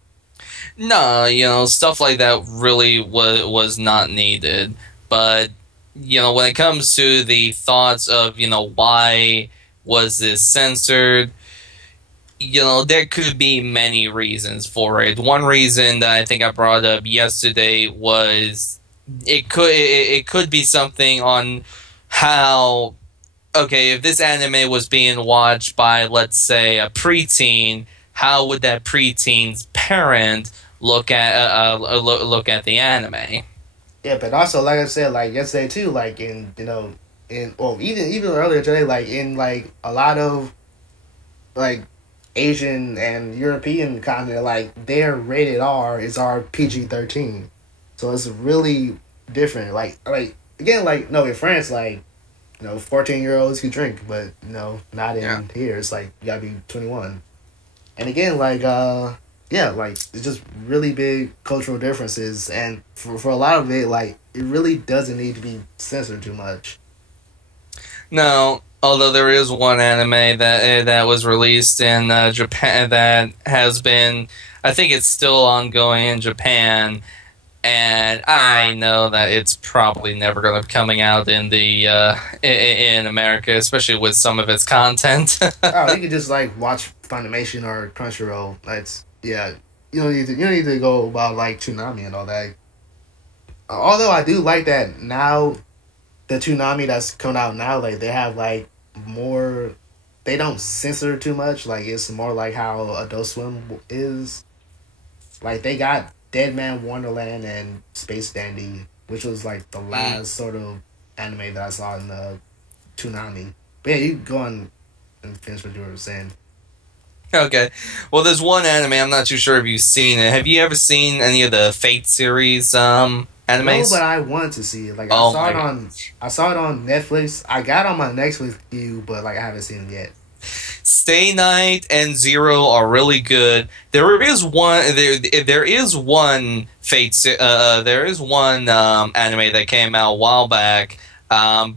No, stuff like that really was not needed. But, when it comes to the thoughts of, why was this censored, there could be many reasons for it. One reason that I think I brought up yesterday was it could be something on how, okay, if this anime was being watched by, let's say, a preteen, how would that preteen's parent look at the anime? Yeah, but also like I said, yesterday too, even earlier today, in a lot of Asian and European content, their rated R is our PG-13, so it's really different. No, in France, 14-year-olds can drink, but not in here. It's you gotta be 21. And again, it's just really big cultural differences, and for a lot of it, it really doesn't need to be censored too much. No, although there is one anime that was released in Japan that has been, I think it's still ongoing in Japan, and I know that it's probably never going to be coming out in in America, especially with some of its content. Oh, you could just watch Funimation or Crunchyroll. You don't need to go about Toonami and all that. Although I do like that now, the Toonami that's coming out now, they have more. They don't censor too much. It's more how Adult Swim is. They got Dead Man Wonderland and Space Dandy, which was the last sort of anime that I saw in the Toonami. But yeah, you can go on and finish what you were saying. Okay. Well, there's one anime, I'm not too sure if you've seen it. Have you ever seen any of the Fate series animes? No, but I want to see it. I saw it on Netflix. I got it on my Netflix queue, but I haven't seen it yet. Stay Night and Zero are really good. There is one Fate there is one anime that came out a while back.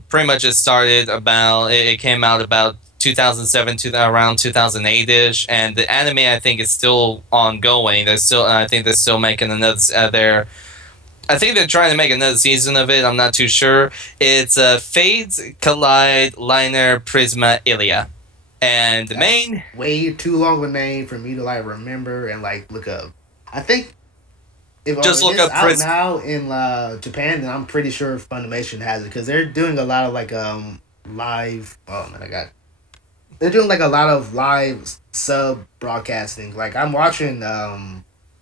Pretty much it came out about 2007 to around 2008ish, and the anime I think is still ongoing. I think they're still making another I think they're trying to make another season of it. I'm not too sure. It's Fates Collide Liner Prisma Ilia. And the main way too long of a name for me to remember and look up. I think if just look up out now in Japan, then I'm pretty sure Funimation has it, because they're doing a lot of live. Oh man, they're doing a lot of live sub broadcasting. I'm watching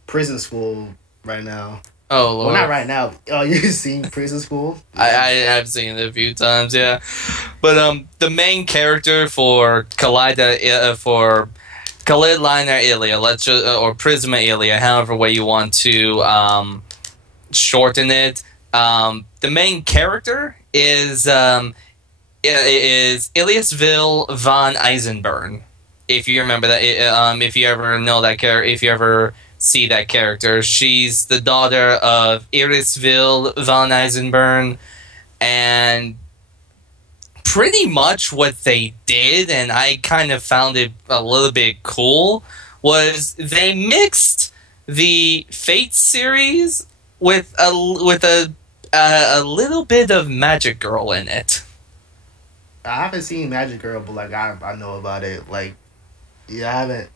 Prison School right now. Oh, Lord. Well, not right now. Oh, you've seen Prison School? I have seen it a few times, yeah. But the main character for Khalid Liner Ilia, or Prisma Ilia, however way you want to shorten it, The main character is Eliasville von Eisenburn. If you remember that, if you ever know that character, if you ever see that character, she's the daughter of Irisville von Eisenburn, and pretty much what they did, and I kind of found it a little bit cool, was they mixed the Fate series with a little bit of Magic Girl in it. I haven't seen Magic Girl, but like I know about it. Like, yeah, I haven't.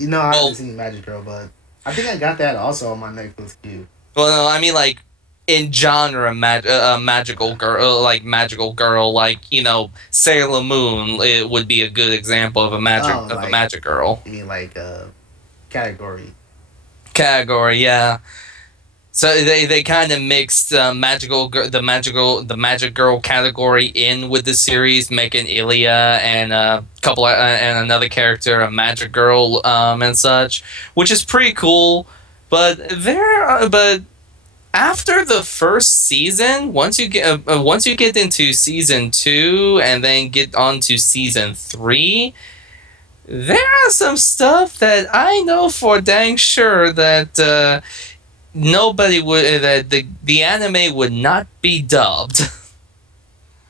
I haven't seen Magic Girl, but I think I got that also on my Netflix queue. Well, no, I mean like in genre, magical girl, like Sailor Moon. It would be a good example of a magic girl. You mean like category? Category, yeah. So they kind of mixed the magic girl category in with the series, making Ilya and and another character a magic girl and such, which is pretty cool. But after the first season, once you get into season 2 and then get on to season 3, there are some stuff that I know for dang sure that. Nobody would the anime would not be dubbed.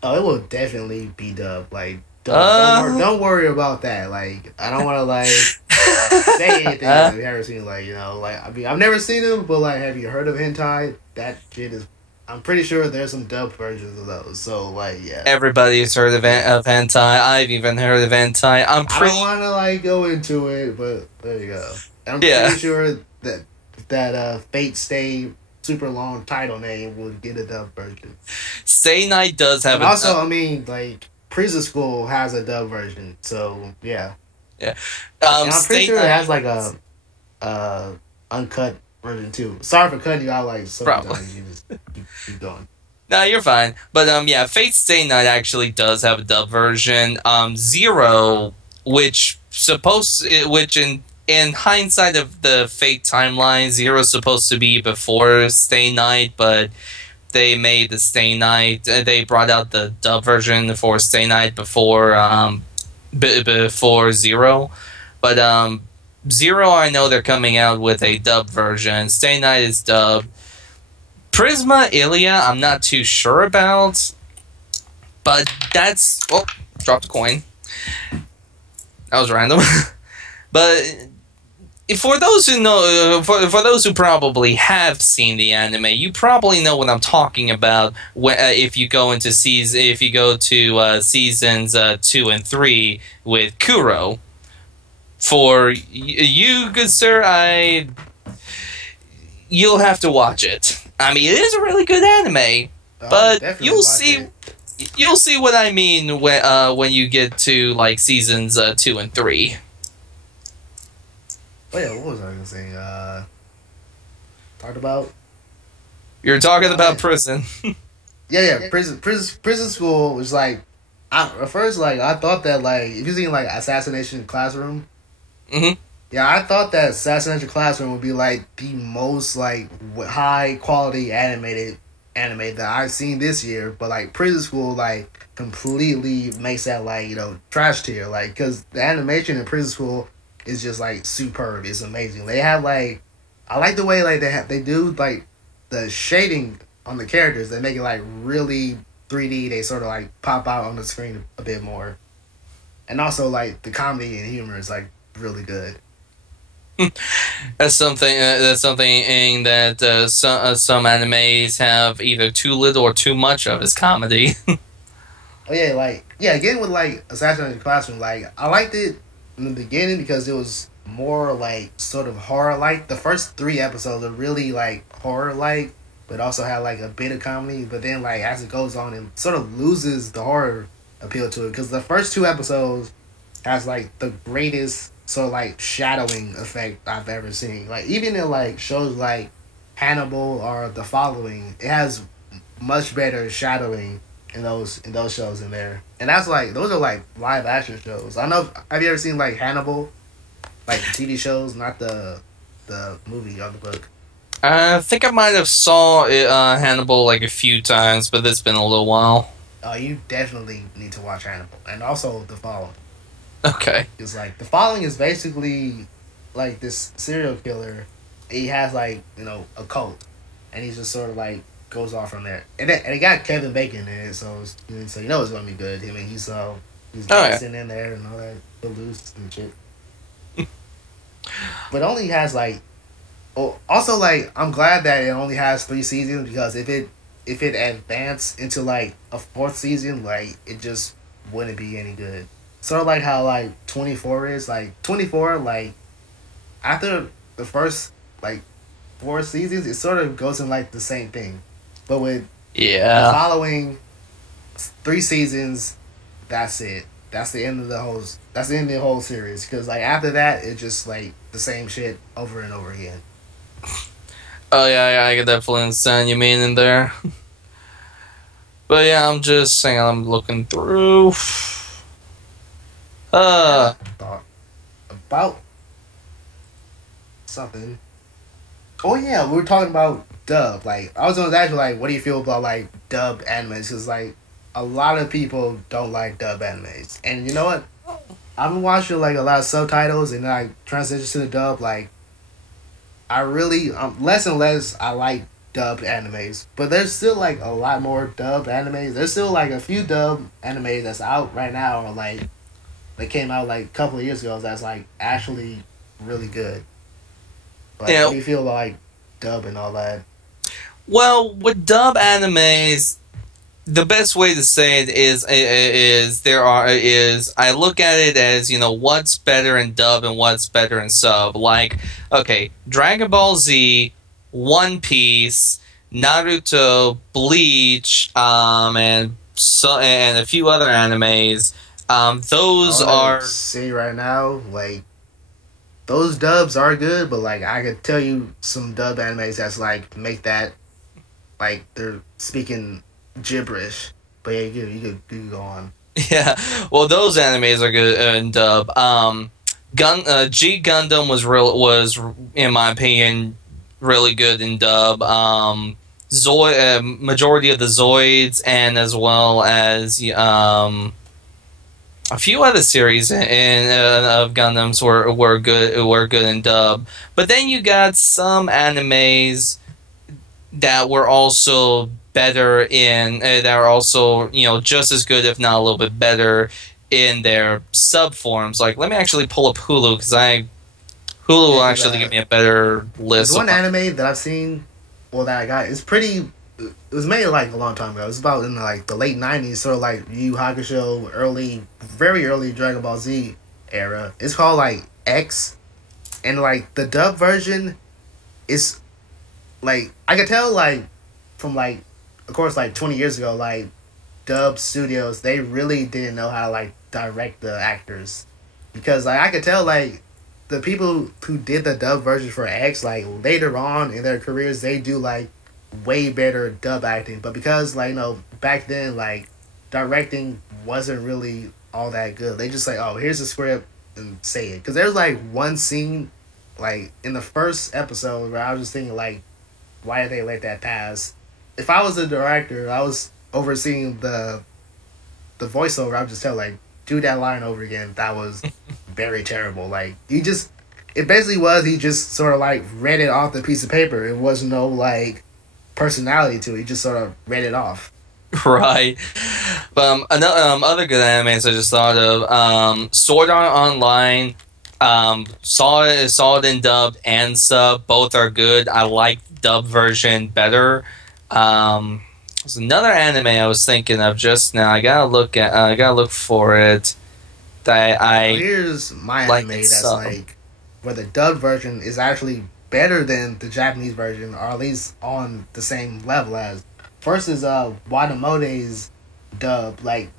Oh, it will definitely be dubbed. Like, don't worry about that. Like, I don't want to like say anything that we haven't seen. Like, I mean, I've never seen them, but like, have you heard of hentai? That shit is. I'm pretty sure there's some dubbed versions of those. So like, yeah. Everybody's heard of hentai. I've even heard of hentai. I don't want to like go into it, but there you go. I'm pretty sure that Fate Stay super long title name would get a dub version. Stay Night does have I mean, like, Prison School has a dub version, so yeah. Yeah. I'm pretty sure it has like a uncut version too. Sorry for cutting you out like so many times. You just keep going. No, you're fine. But Fate Stay Night actually does have a dub version. Zero, in hindsight of the Fate timeline, Zero's supposed to be before Stay Night, but they made the Stay Night. They brought out the dub version for Stay Night before Zero. But Zero, I know they're coming out with a dub version. Stay Night is dubbed. Prisma Ilya, I'm not too sure about, but that's... Oh, dropped a coin. That was random. But for those who know, for those who probably have seen the anime, you probably know what I'm talking about. If you go to seasons 2 and 3 with Kuro. For you, good sir, you'll have to watch it. I mean, it is a really good anime, but you'll see what I mean when you get to like seasons 2 and 3. Oh yeah, what was I gonna say? Talked about. You're talking about prison. yeah. Prison school was like. At first, like I thought that like if you seen like Assassination Classroom. Mm-hmm. Yeah, I thought that Assassination Classroom would be like the most like high quality anime that I've seen this year, but like Prison School like completely makes that like trash tier, like because the animation in Prison School is just like superb. It's amazing. They have like I like the way like they do like the shading on the characters. They make it like really 3D. They sort of like pop out on the screen a bit more, and also like the comedy and humor is like really good. That's something that some animes have either too little or too much of is comedy. Oh yeah, again with like Assassination Classroom, like I liked it in the beginning because it was more like sort of horror like. The first 3 episodes are really like horror like, but also had like a bit of comedy. But then like as it goes on, it sort of loses the horror appeal to it because the first 2 episodes has like the greatest sort of like shadowing effect I've ever seen. Like even in like shows like Hannibal or The Following, it has much better shadowing in those shows in there. And that's like those are like live action shows. I know. Have you ever seen like Hannibal, like the TV shows, not the movie or the book? I think I might have saw Hannibal like a few times, but it's been a little while. Oh, you definitely need to watch Hannibal, and also The Following. Okay. It's like The Following is basically like this serial killer. He has like a cult, and he's just sort of like goes off from there. And it got Kevin Bacon in it, so it's gonna be good. I mean, he's dancing in there and all that, loose and shit. But only has like. Oh, also, like, I'm glad that it only has 3 seasons, because if it advanced into like a 4th season, like, it just wouldn't be any good. Sort of like how like 24 is. Like 24, like after the first like 4 seasons, it sort of goes in like the same thing. But with the following 3 seasons, that's it. That's the end of the whole. That's the end of the whole series. Because like after that, it's just like the same shit over and over again. Oh yeah, I can definitely understand you mean in there. But yeah, I'm just saying, I'm looking through. Thought about something. Oh yeah, we were talking about dub. Like, I was gonna ask you, like, what do you feel about like dubbed animes? Because like a lot of people don't like dubbed animes, and you know what? I've been watching like a lot of subtitles, and then I transition to the dub. Like, I really less and less I like dubbed animes, but there's still like a lot more dubbed animes. There's still like a few dubbed animes that's out right now, or like they came out like a couple of years ago. That's like actually really good. But yeah. How do you feel about like dub and all that? Well, with dub animes, the best way to say it is I look at it as, what's better in dub and what's better in sub. Like, okay, Dragon Ball Z, One Piece, Naruto, Bleach, and a few other animes. Those are see right now, like those dubs are good, but like I could tell you some dub animes that's like make that like they're speaking gibberish. But yeah, you could go on. Yeah, well, those animes are good in dub. G Gundam was in my opinion really good in dub. Majority of the Zoids, and as well as a few other series of Gundams were good in dub. But then you got some animes that were also better that are also just as good, if not a little bit better, in their sub forms. Like, let me actually pull up Hulu, because Hulu will actually give me a better list. There's one anime that I've seen, that I got. It's pretty. It was made like a long time ago. It was about in like the late '90s, sort of like Yu Yu Hakusho, very early Dragon Ball Z era. It's called like X, and like the dub version is like I could tell like from like of course like 20 years ago, like dub studios, they really didn't know how to like direct the actors, because like I could tell like the people who did the dub version for X, like later on in their careers, they do like way better dub acting. But because like back then like directing wasn't really all that good, they just like, oh, here's the script and say it. Because there's like one scene like in the first episode where I was just thinking like, why did they let that pass? If I was a director, I was overseeing the voiceover, I would just tell like, do that line over again. That was very terrible. Like, he just sort of like read it off the piece of paper. It was no like personality to it. He just sort of read it off. Right. But other good animes I just thought of, Sword Art Online, saw it in dubbed and sub. Both are good. I like the dub version better. There's another anime I was thinking of just now. I gotta look for it. Here's my anime that's like where the dub version is actually better than the Japanese version, or at least on the same level as. First is Wadamote's dub. Like,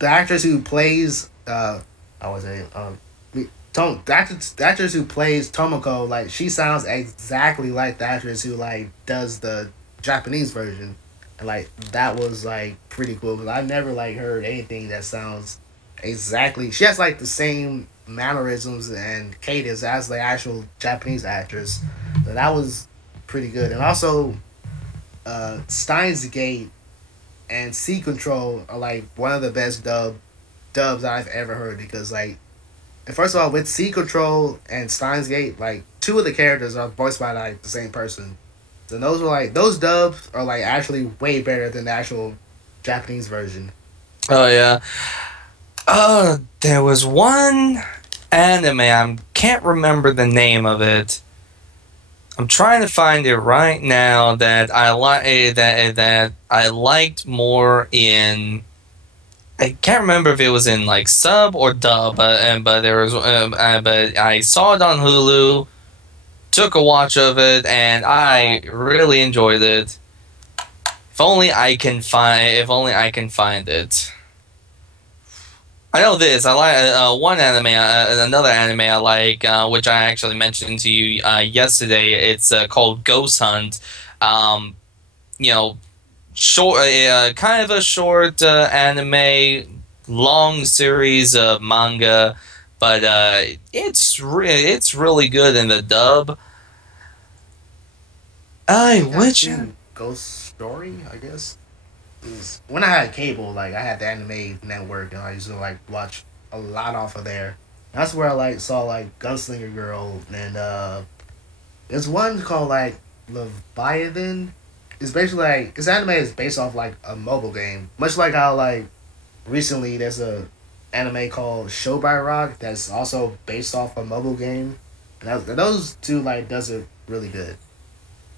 the actress who plays the actress who plays Tomoko, like, she sounds exactly like the actress who like does the Japanese version. And like that was like pretty cool, because I've never like heard anything that sounds exactly. She has like the same mannerisms and cadence as the actual Japanese actress. So that was pretty good. And also, Steins Gate and Sea Control are like one of the best dubs I've ever heard, because like, and first of all, with Sea Control and Steins Gate, like two of the characters are voiced by like the same person. So those dubs are like actually way better than the actual Japanese version. Oh yeah. There was one anime, I can't remember the name of it. I'm trying to find it right now that I that I liked more in. I can't remember if it was in like sub or dub, but there was but I saw it on Hulu, took a watch of it, and I really enjoyed it. If only I can find it. I know this. I like one anime, another anime I like, which I actually mentioned to you yesterday. It's called Ghost Hunt. Short, kind of a short anime, long series of manga, but it's really good in the dub. Ghost Story, I guess. When I had cable, like I had the anime network, and I used to like watch a lot off of there. That's where I like saw like Gunslinger Girl, and there's one called like Leviathan. It's basically like this anime is based off like a mobile game, much like how like recently there's a anime called Show by Rock that's also based off a mobile game, and those two like does it really good.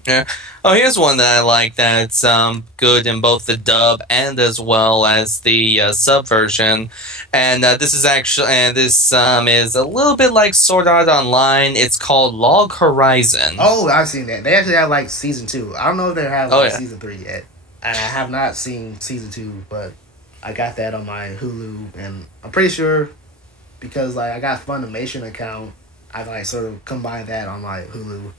Yeah. Oh, here's one that I like that's good in both the dub and as well as the sub version, and this is a little bit like Sword Art Online. It's called Log Horizon. Oh, I've seen that. They actually have like season 2. I don't know if they have season 3 yet, and I have not seen season 2, but I got that on my Hulu, and I'm pretty sure because like I got Funimation account, I like sort of combined that on my Hulu.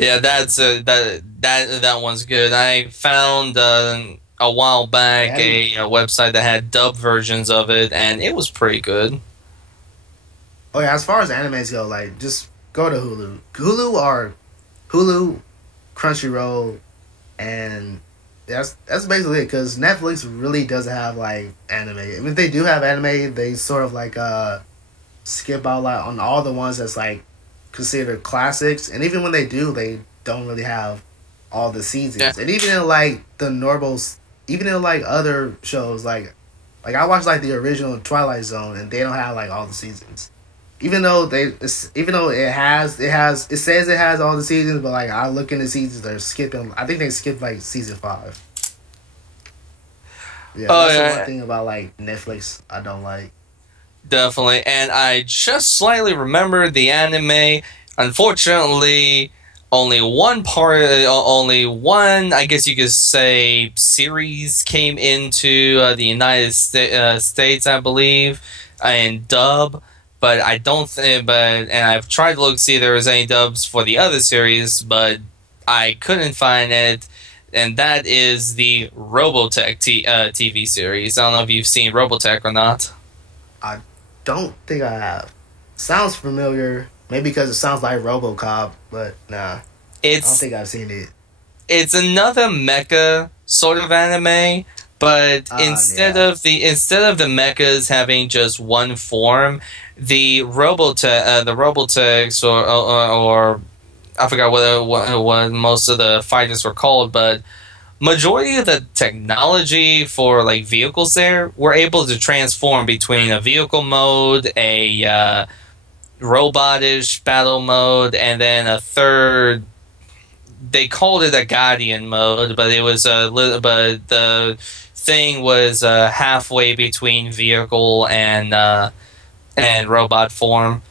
Yeah, that's that one's good. I found a while back a website that had dub versions of it, and it was pretty good. Oh yeah, as far as animes go, like just go to Hulu. Hulu, Crunchyroll, and that's basically it. Because Netflix really doesn't have like anime. I mean, if they do have anime, they sort of like skip out like on all the ones that's like considered classics, and even when they do, they don't really have all the seasons. Yeah. And even in like the normals, even in like other shows, like I watched like the original Twilight Zone, and they don't have like all the seasons. Even though it says it has all the seasons, but like I look in the seasons, they're skipping. I think they skipped like season 5. Yeah, that's the one thing about like Netflix I don't like. Definitely, and I just slightly remember the anime. Unfortunately, only one, I guess you could say, series came into the United States, I believe, in dub. But I don't think. And I've tried to look to see if there was any dubs for the other series, but I couldn't find it. And that is the Robotech TV series. I don't know if you've seen Robotech or not. I don't think I have. Sounds familiar. Maybe because it sounds like RoboCop, but nah. I don't think I've seen it. It's another mecha sort of anime, but instead of the mechas having just one form, the Robotechs or I forgot what most of the fighters were called, but majority of the technology for like vehicles there were able to transform between a vehicle mode, a robotish battle mode, and then a third. They called it a Guardian mode, but it was but the thing was halfway between vehicle and robot form.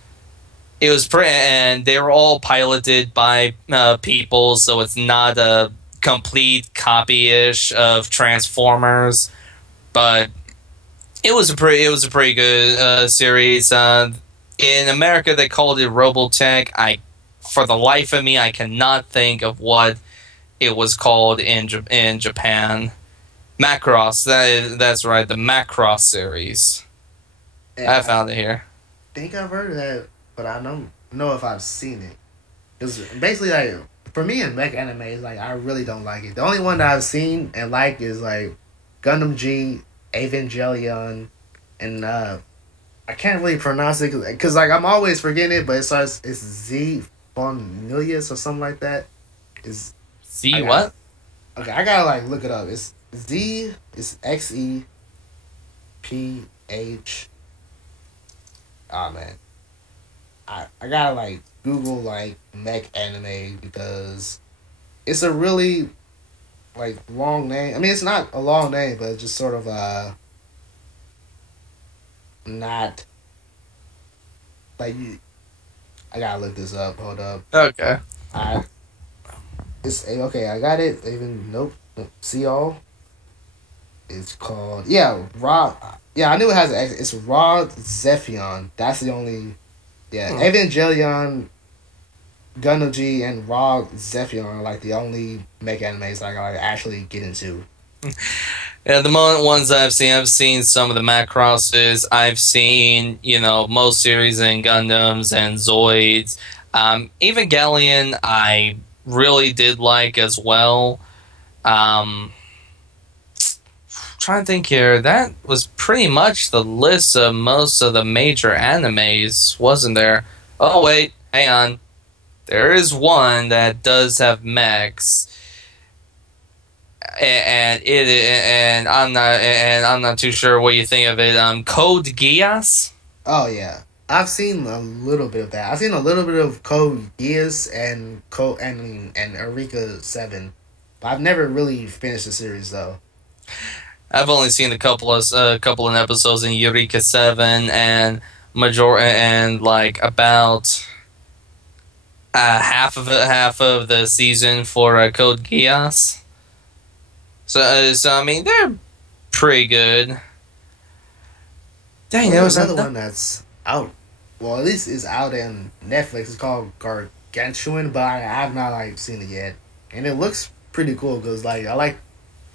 It was and they were all piloted by people, so it's not a complete copy-ish of Transformers, but it was a pretty good series. In America, they called it Robotech. For the life of me, I cannot think of what it was called in Japan. Macross. That's right, the Macross series. I found it here. I think I've heard of that, but I don't know if I've seen it. It's basically like for me in mech anime, like I really don't like it. The only one that I've seen and like is like Gundam G, Evangelion, and I can't really pronounce it because like I'm always forgetting it, but it's Z Bonilius or something like that. Is Z what? Okay, I gotta like look it up. It's Z. It's XEPH. Oh man, I gotta like Google like mech anime because it's a really like long name. I mean, it's not a long name, but it's just sort of not like you. I gotta look this up. Hold up. Okay. It's okay. I got it. Even nope. See all. It's called Raw. Yeah, I knew it has an X. It's Raw Zephion. That's the only. Yeah, Evangelion, Gundam G, and Raw Zephion are like the only mech animes I can like actually get into. Yeah, the ones I've seen some of the Macrosses. I've seen, most series in Gundams and Zoids. Evangelion, I really did like as well. Trying to think here. That was pretty much the list of most of the major animes, wasn't there? Oh wait, hang on. There is one that does have mechs, and I'm not too sure what you think of it. Code Geass. Oh yeah, I've seen a little bit of that. I've seen a little bit of Code Geass and Eureka 7, but I've never really finished the series though. I've only seen a couple of episodes in Eureka 7 and like about half of the season for Code Geass. So I mean they're pretty good. Dang, there was another one that's out. Well, at least it's out in Netflix. It's called Gargantuan, but I have not like seen it yet, and it looks pretty cool because like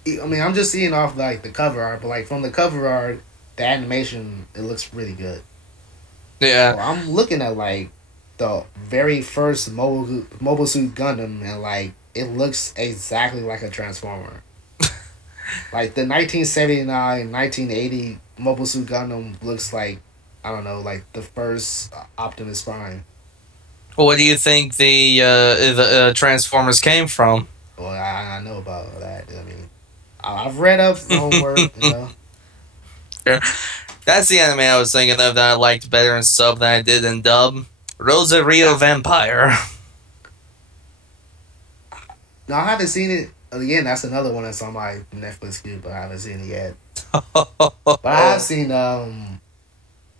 I mean, I'm just seeing off like the cover art, but like from the cover art, the animation it looks really good. Yeah, so I'm looking at like the very first Mobile Suit Gundam, and like it looks exactly like a Transformer. Like the 1979, 1980 Mobile Suit Gundam looks like, I don't know, like the first Optimus Prime. Well, what do you think the Transformers came from? Well, I know about that. I mean, I've read up homework, Yeah. That's the anime I was thinking of that I liked better in sub than I did in dub. Rosario Vampire. No, I haven't seen it. Again, that's another one that's on my Netflix queue, but I haven't seen it yet. But I have seen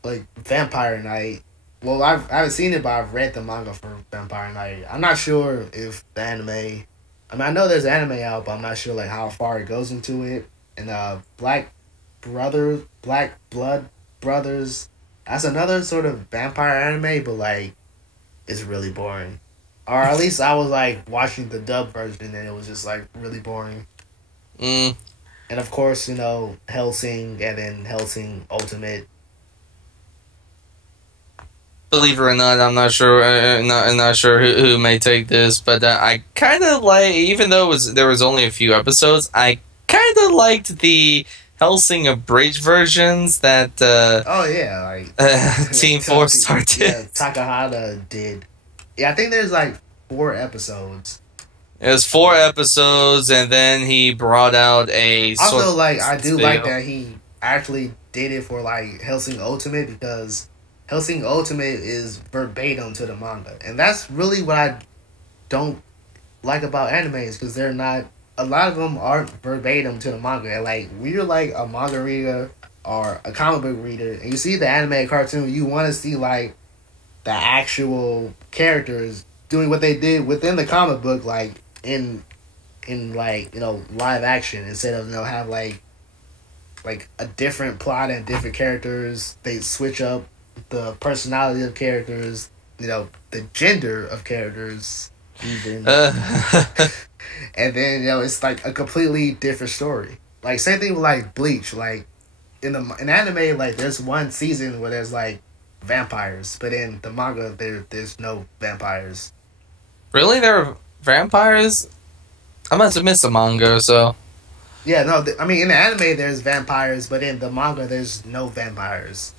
like Vampire Knight. Well, I haven't seen it, but I've read the manga for Vampire Knight. I'm not sure if the anime. I mean, I know there's anime out, but I'm not sure like how far it goes into it. And Black Blood Brothers. That's another sort of vampire anime, but like it's really boring. Or at least I was like watching the dub version, and it was just like really boring. And of course, Hellsing, and then Hellsing Ultimate. Believe it or not, I'm not sure. Not sure who may take this, but I kind of like, even though there was only a few episodes, I kind of liked the Hellsing abridged versions that. Oh yeah, like Team 4-Star did. Yeah, Takahata did. Yeah, I think there's like 4 episodes. It was 4 episodes, and then he brought out a. Also, like I do like that he actually did it for like Hellsing Ultimate, because Hellsing Ultimate is verbatim to the manga, and that's really what I don't like about animes, because they're not. A lot of them aren't verbatim to the manga. And like when you're like a manga reader or a comic book reader, and you see the anime cartoon, you want to see like the actual characters doing what they did within the comic book, like in like live action, instead of have like a different plot and different characters. They switch up the personality of characters, the gender of characters even. And then it's like a completely different story. Like same thing with like Bleach. Like in anime, like there's one season where there's like vampires, but in the manga there's no vampires. Really? Vampires? I must have missed the manga, so... Yeah, no, I mean, in the anime there's vampires, but in the manga there's no vampires.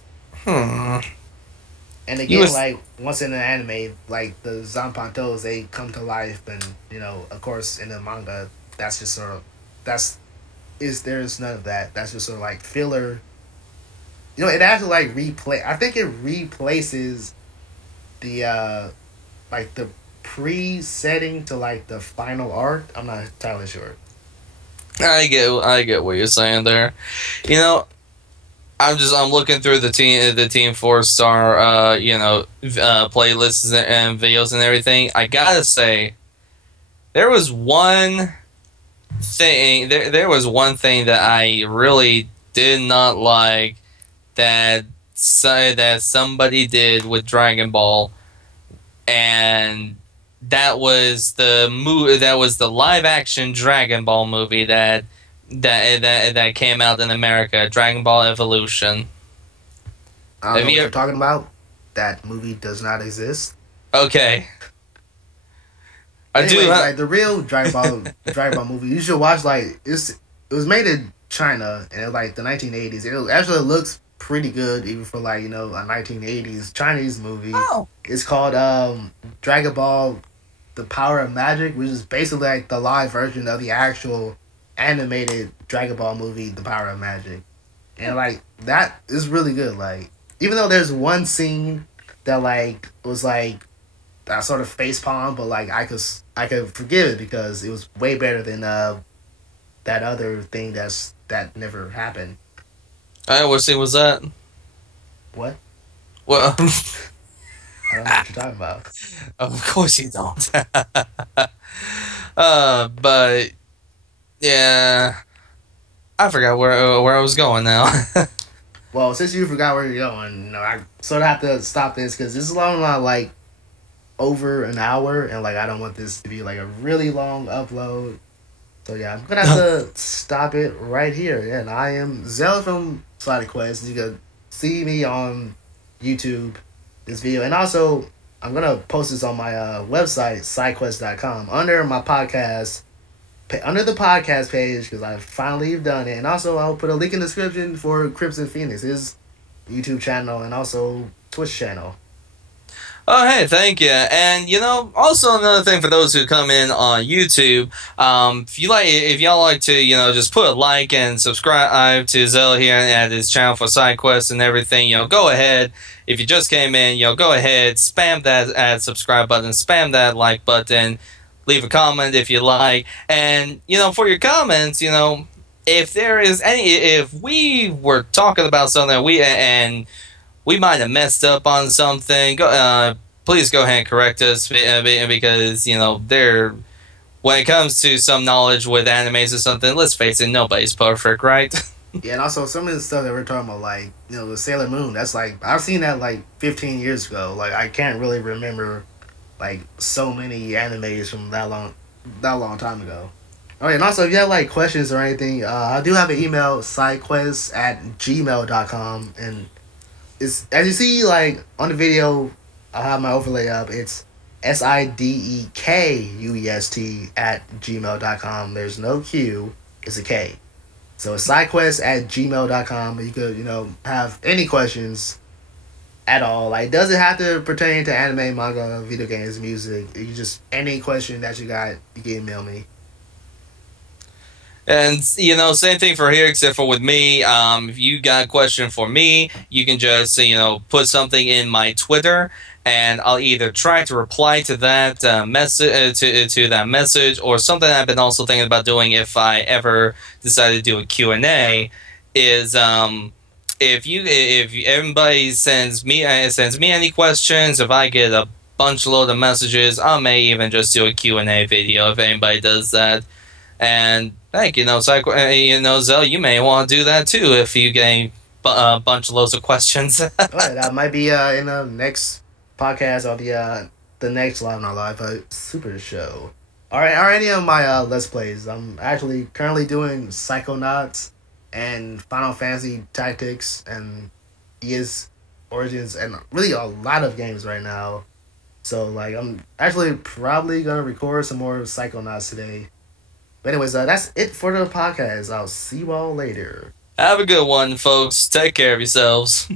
And again, like, once in the anime, like, the Zanpantos, they come to life, and, you know, of course, in the manga, that's just sort of... There's none of that. That's just sort of, like, filler. You know, it actually, like, I think it replaces the, like, the pre-setting to, like, the final arc. I'm not entirely sure. I get what you're saying there. You know, I'm looking through the Team 4-star playlists and videos and everything. I gotta say, there was one thing that I really did not like that somebody did with Dragon Ball, and that was the live action Dragon Ball movie that came out in America, Dragon Ball Evolution. I don't know what you're talking about. That movie does not exist. Okay. Like, the real Dragon Ball movie, you should watch. Like, it was made in China in like the 1980s. It actually looks pretty good, even for, like, you know, a 1980s Chinese movie. Oh. It's called Dragon Ball: The Power of Magic, which is basically like the live version of the actual animated Dragon Ball movie, The Power of Magic. And, like, that is really good. Like, even though there's one scene that, like, was like that sort of facepalm, but, like, I could forgive it because it was way better than that other thing that never happened. What scene was that? What? Well, I don't know what you're talking about. Of course you don't. But yeah, I forgot where I was going now. Well, since you forgot where you're going, you know, I sort of have to stop this because this is long, like, over an hour, and, like, I don't want this to be, like, a really long upload. So yeah, I'm gonna have to stop it right here. Yeah, and I am Zel from Sidekuest. You can see me on YouTube, this video, and also I'm gonna post this on my website, Sidekuest.com, under my podcast, under the podcast page, because I finally done it. And also I'll put a link in the description for Crimson Phoenix, his YouTube channel, and also Twitch channel. Oh, hey, thank you. And, you know, also another thing for those who come in on YouTube, if y'all like to, you know, just put a like and subscribe to Zel here at his channel for SideQuest and everything, you know, go ahead. If you just came in, you know, go ahead, spam that subscribe button, spam that like button, leave a comment if you like. And, you know, for your comments, you know, if we were talking about something we might have messed up on something, please go ahead and correct us, because, you know, when it comes to some knowledge with animes or something, let's face it, nobody's perfect, right? Yeah, and also some of the stuff that we're talking about, like, you know, the Sailor Moon, that's like, I've seen that like 15 years ago. Like, I can't really remember, like, so many animes from that long time ago. Oh, yeah, and also if you have, like, questions or anything, I do have an email, sidequest@gmail.com, and it's, as you see, like, on the video, I'll have my overlay up. It's SIDEKUEST@gmail.com. There's no Q. It's a K. So it's sidequest@gmail.com. You could, you know, have any questions at all. Like, it doesn't have to pertain to anime, manga, video games, music. You just, any question that you got, you can email me. And, you know, same thing for here, except for with me. If you got a question for me, you can just, you know, put something in my Twitter, and I'll either try to reply to that message, to that message, or something I've been also thinking about doing if I ever decide to do a Q&A is if everybody sends me any questions, if I get a load of messages, I may even just do a Q&A video if anybody does that. And heck, you know, Zel, you may want to do that too if you get a loads of questions. Alright, that might be in the next podcast or the next Live Not Live Super Show. Alright, or any of my Let's Plays. I'm actually currently doing Psychonauts and Final Fantasy Tactics and ES Origins and really a lot of games right now. So, like, I'm actually probably going to record some more Psychonauts today. But anyways, that's it for the podcast. I'll see you all later. Have a good one, folks. Take care of yourselves.